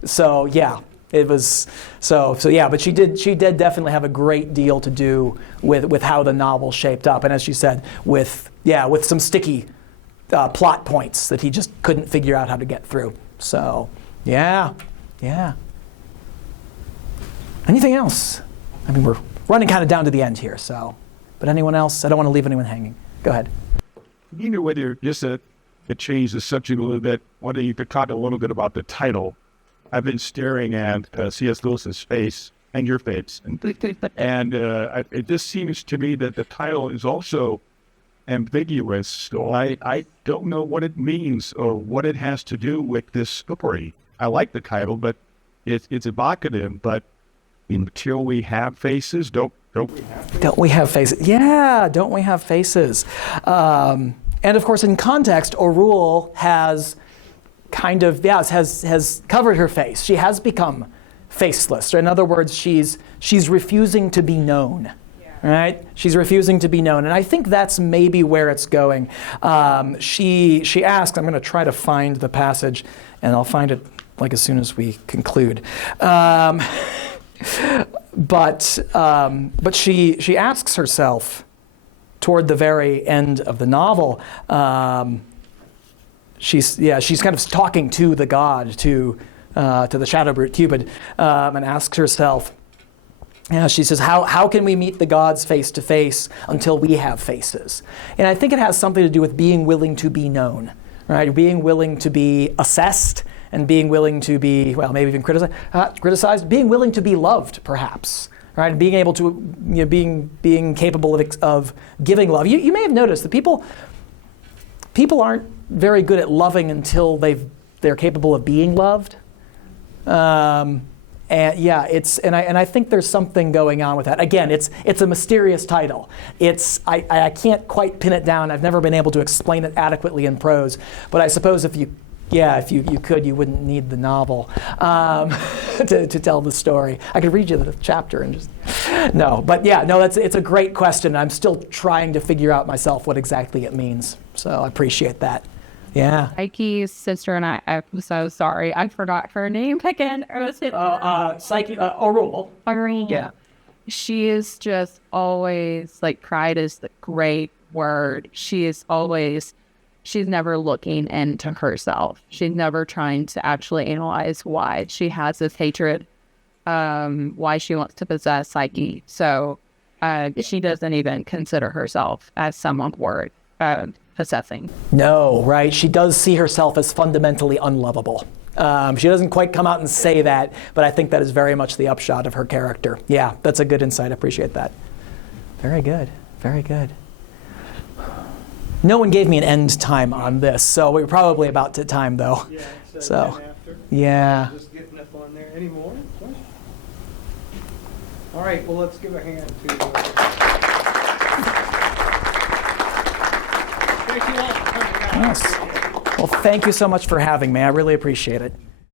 So yeah, it was so yeah. But she did definitely have a great deal to do with how the novel shaped up, and as you said, with some sticky plot points that he just couldn't figure out how to get through. So yeah. Anything else? I mean, we're running kind of down to the end here. So, but anyone else? I don't want to leave anyone hanging. Go ahead. You know, whether just to change the subject a little bit, whether you could talk a little bit about the title. I've been staring at C.S. Lewis's face and your face, and it just seems to me that the title is also ambiguous. So I don't know what it means or what it has to do with this story. I like the title, but it's evocative. But until we have faces, don't we have faces? Don't we have faces? Yeah, don't we have faces? And of course, in context, O'Ruhl has kind of, has covered her face. She has become faceless. Or in other words, she's refusing to be known. Right? She's refusing to be known. And I think that's maybe where it's going. She asks, I'm going to try to find the passage, and I'll find it like as soon as we conclude. But she asks herself toward the very end of the novel, she's kind of talking to the god, to the shadow brute Cupid, and asks herself, she says, how can we meet the gods face to face until we have faces? And I think it has something to do with being willing to be known, right? Being willing to be assessed, and being willing to be, well, maybe even criticized, being willing to be loved, perhaps. Right, being able to, being capable of giving love. You may have noticed that people aren't very good at loving until they're capable of being loved. And I think there's something going on with that. Again, it's a mysterious title. I can't quite pin it down. I've never been able to explain it adequately in prose. But I suppose if you could, you wouldn't need the novel to tell the story. I could read you the chapter and just it's a great question. I'm still trying to figure out myself what exactly it means. So I appreciate that. Yeah. Psyche's sister and I'm so sorry. I forgot her name again. Or was it? Psyche, O'Ruhl. Irene. Yeah. She is just always, like, pride is the great word. She's never looking into herself. She's never trying to actually analyze why she has this hatred, why she wants to possess Psyche. So she doesn't even consider herself as someone worth possessing. No, right? She does see herself as fundamentally unlovable. She doesn't quite come out and say that, but I think that is very much the upshot of her character. Yeah, that's a good insight. I appreciate that. Very good. Very good. No one gave me an end time on this, so we're probably about to time, though. Yeah, so after. Yeah. Just getting up on there. Any more questions? All right, well, let's give a hand to... Thank you all for coming out. Yes. Well, thank you so much for having me. I really appreciate it.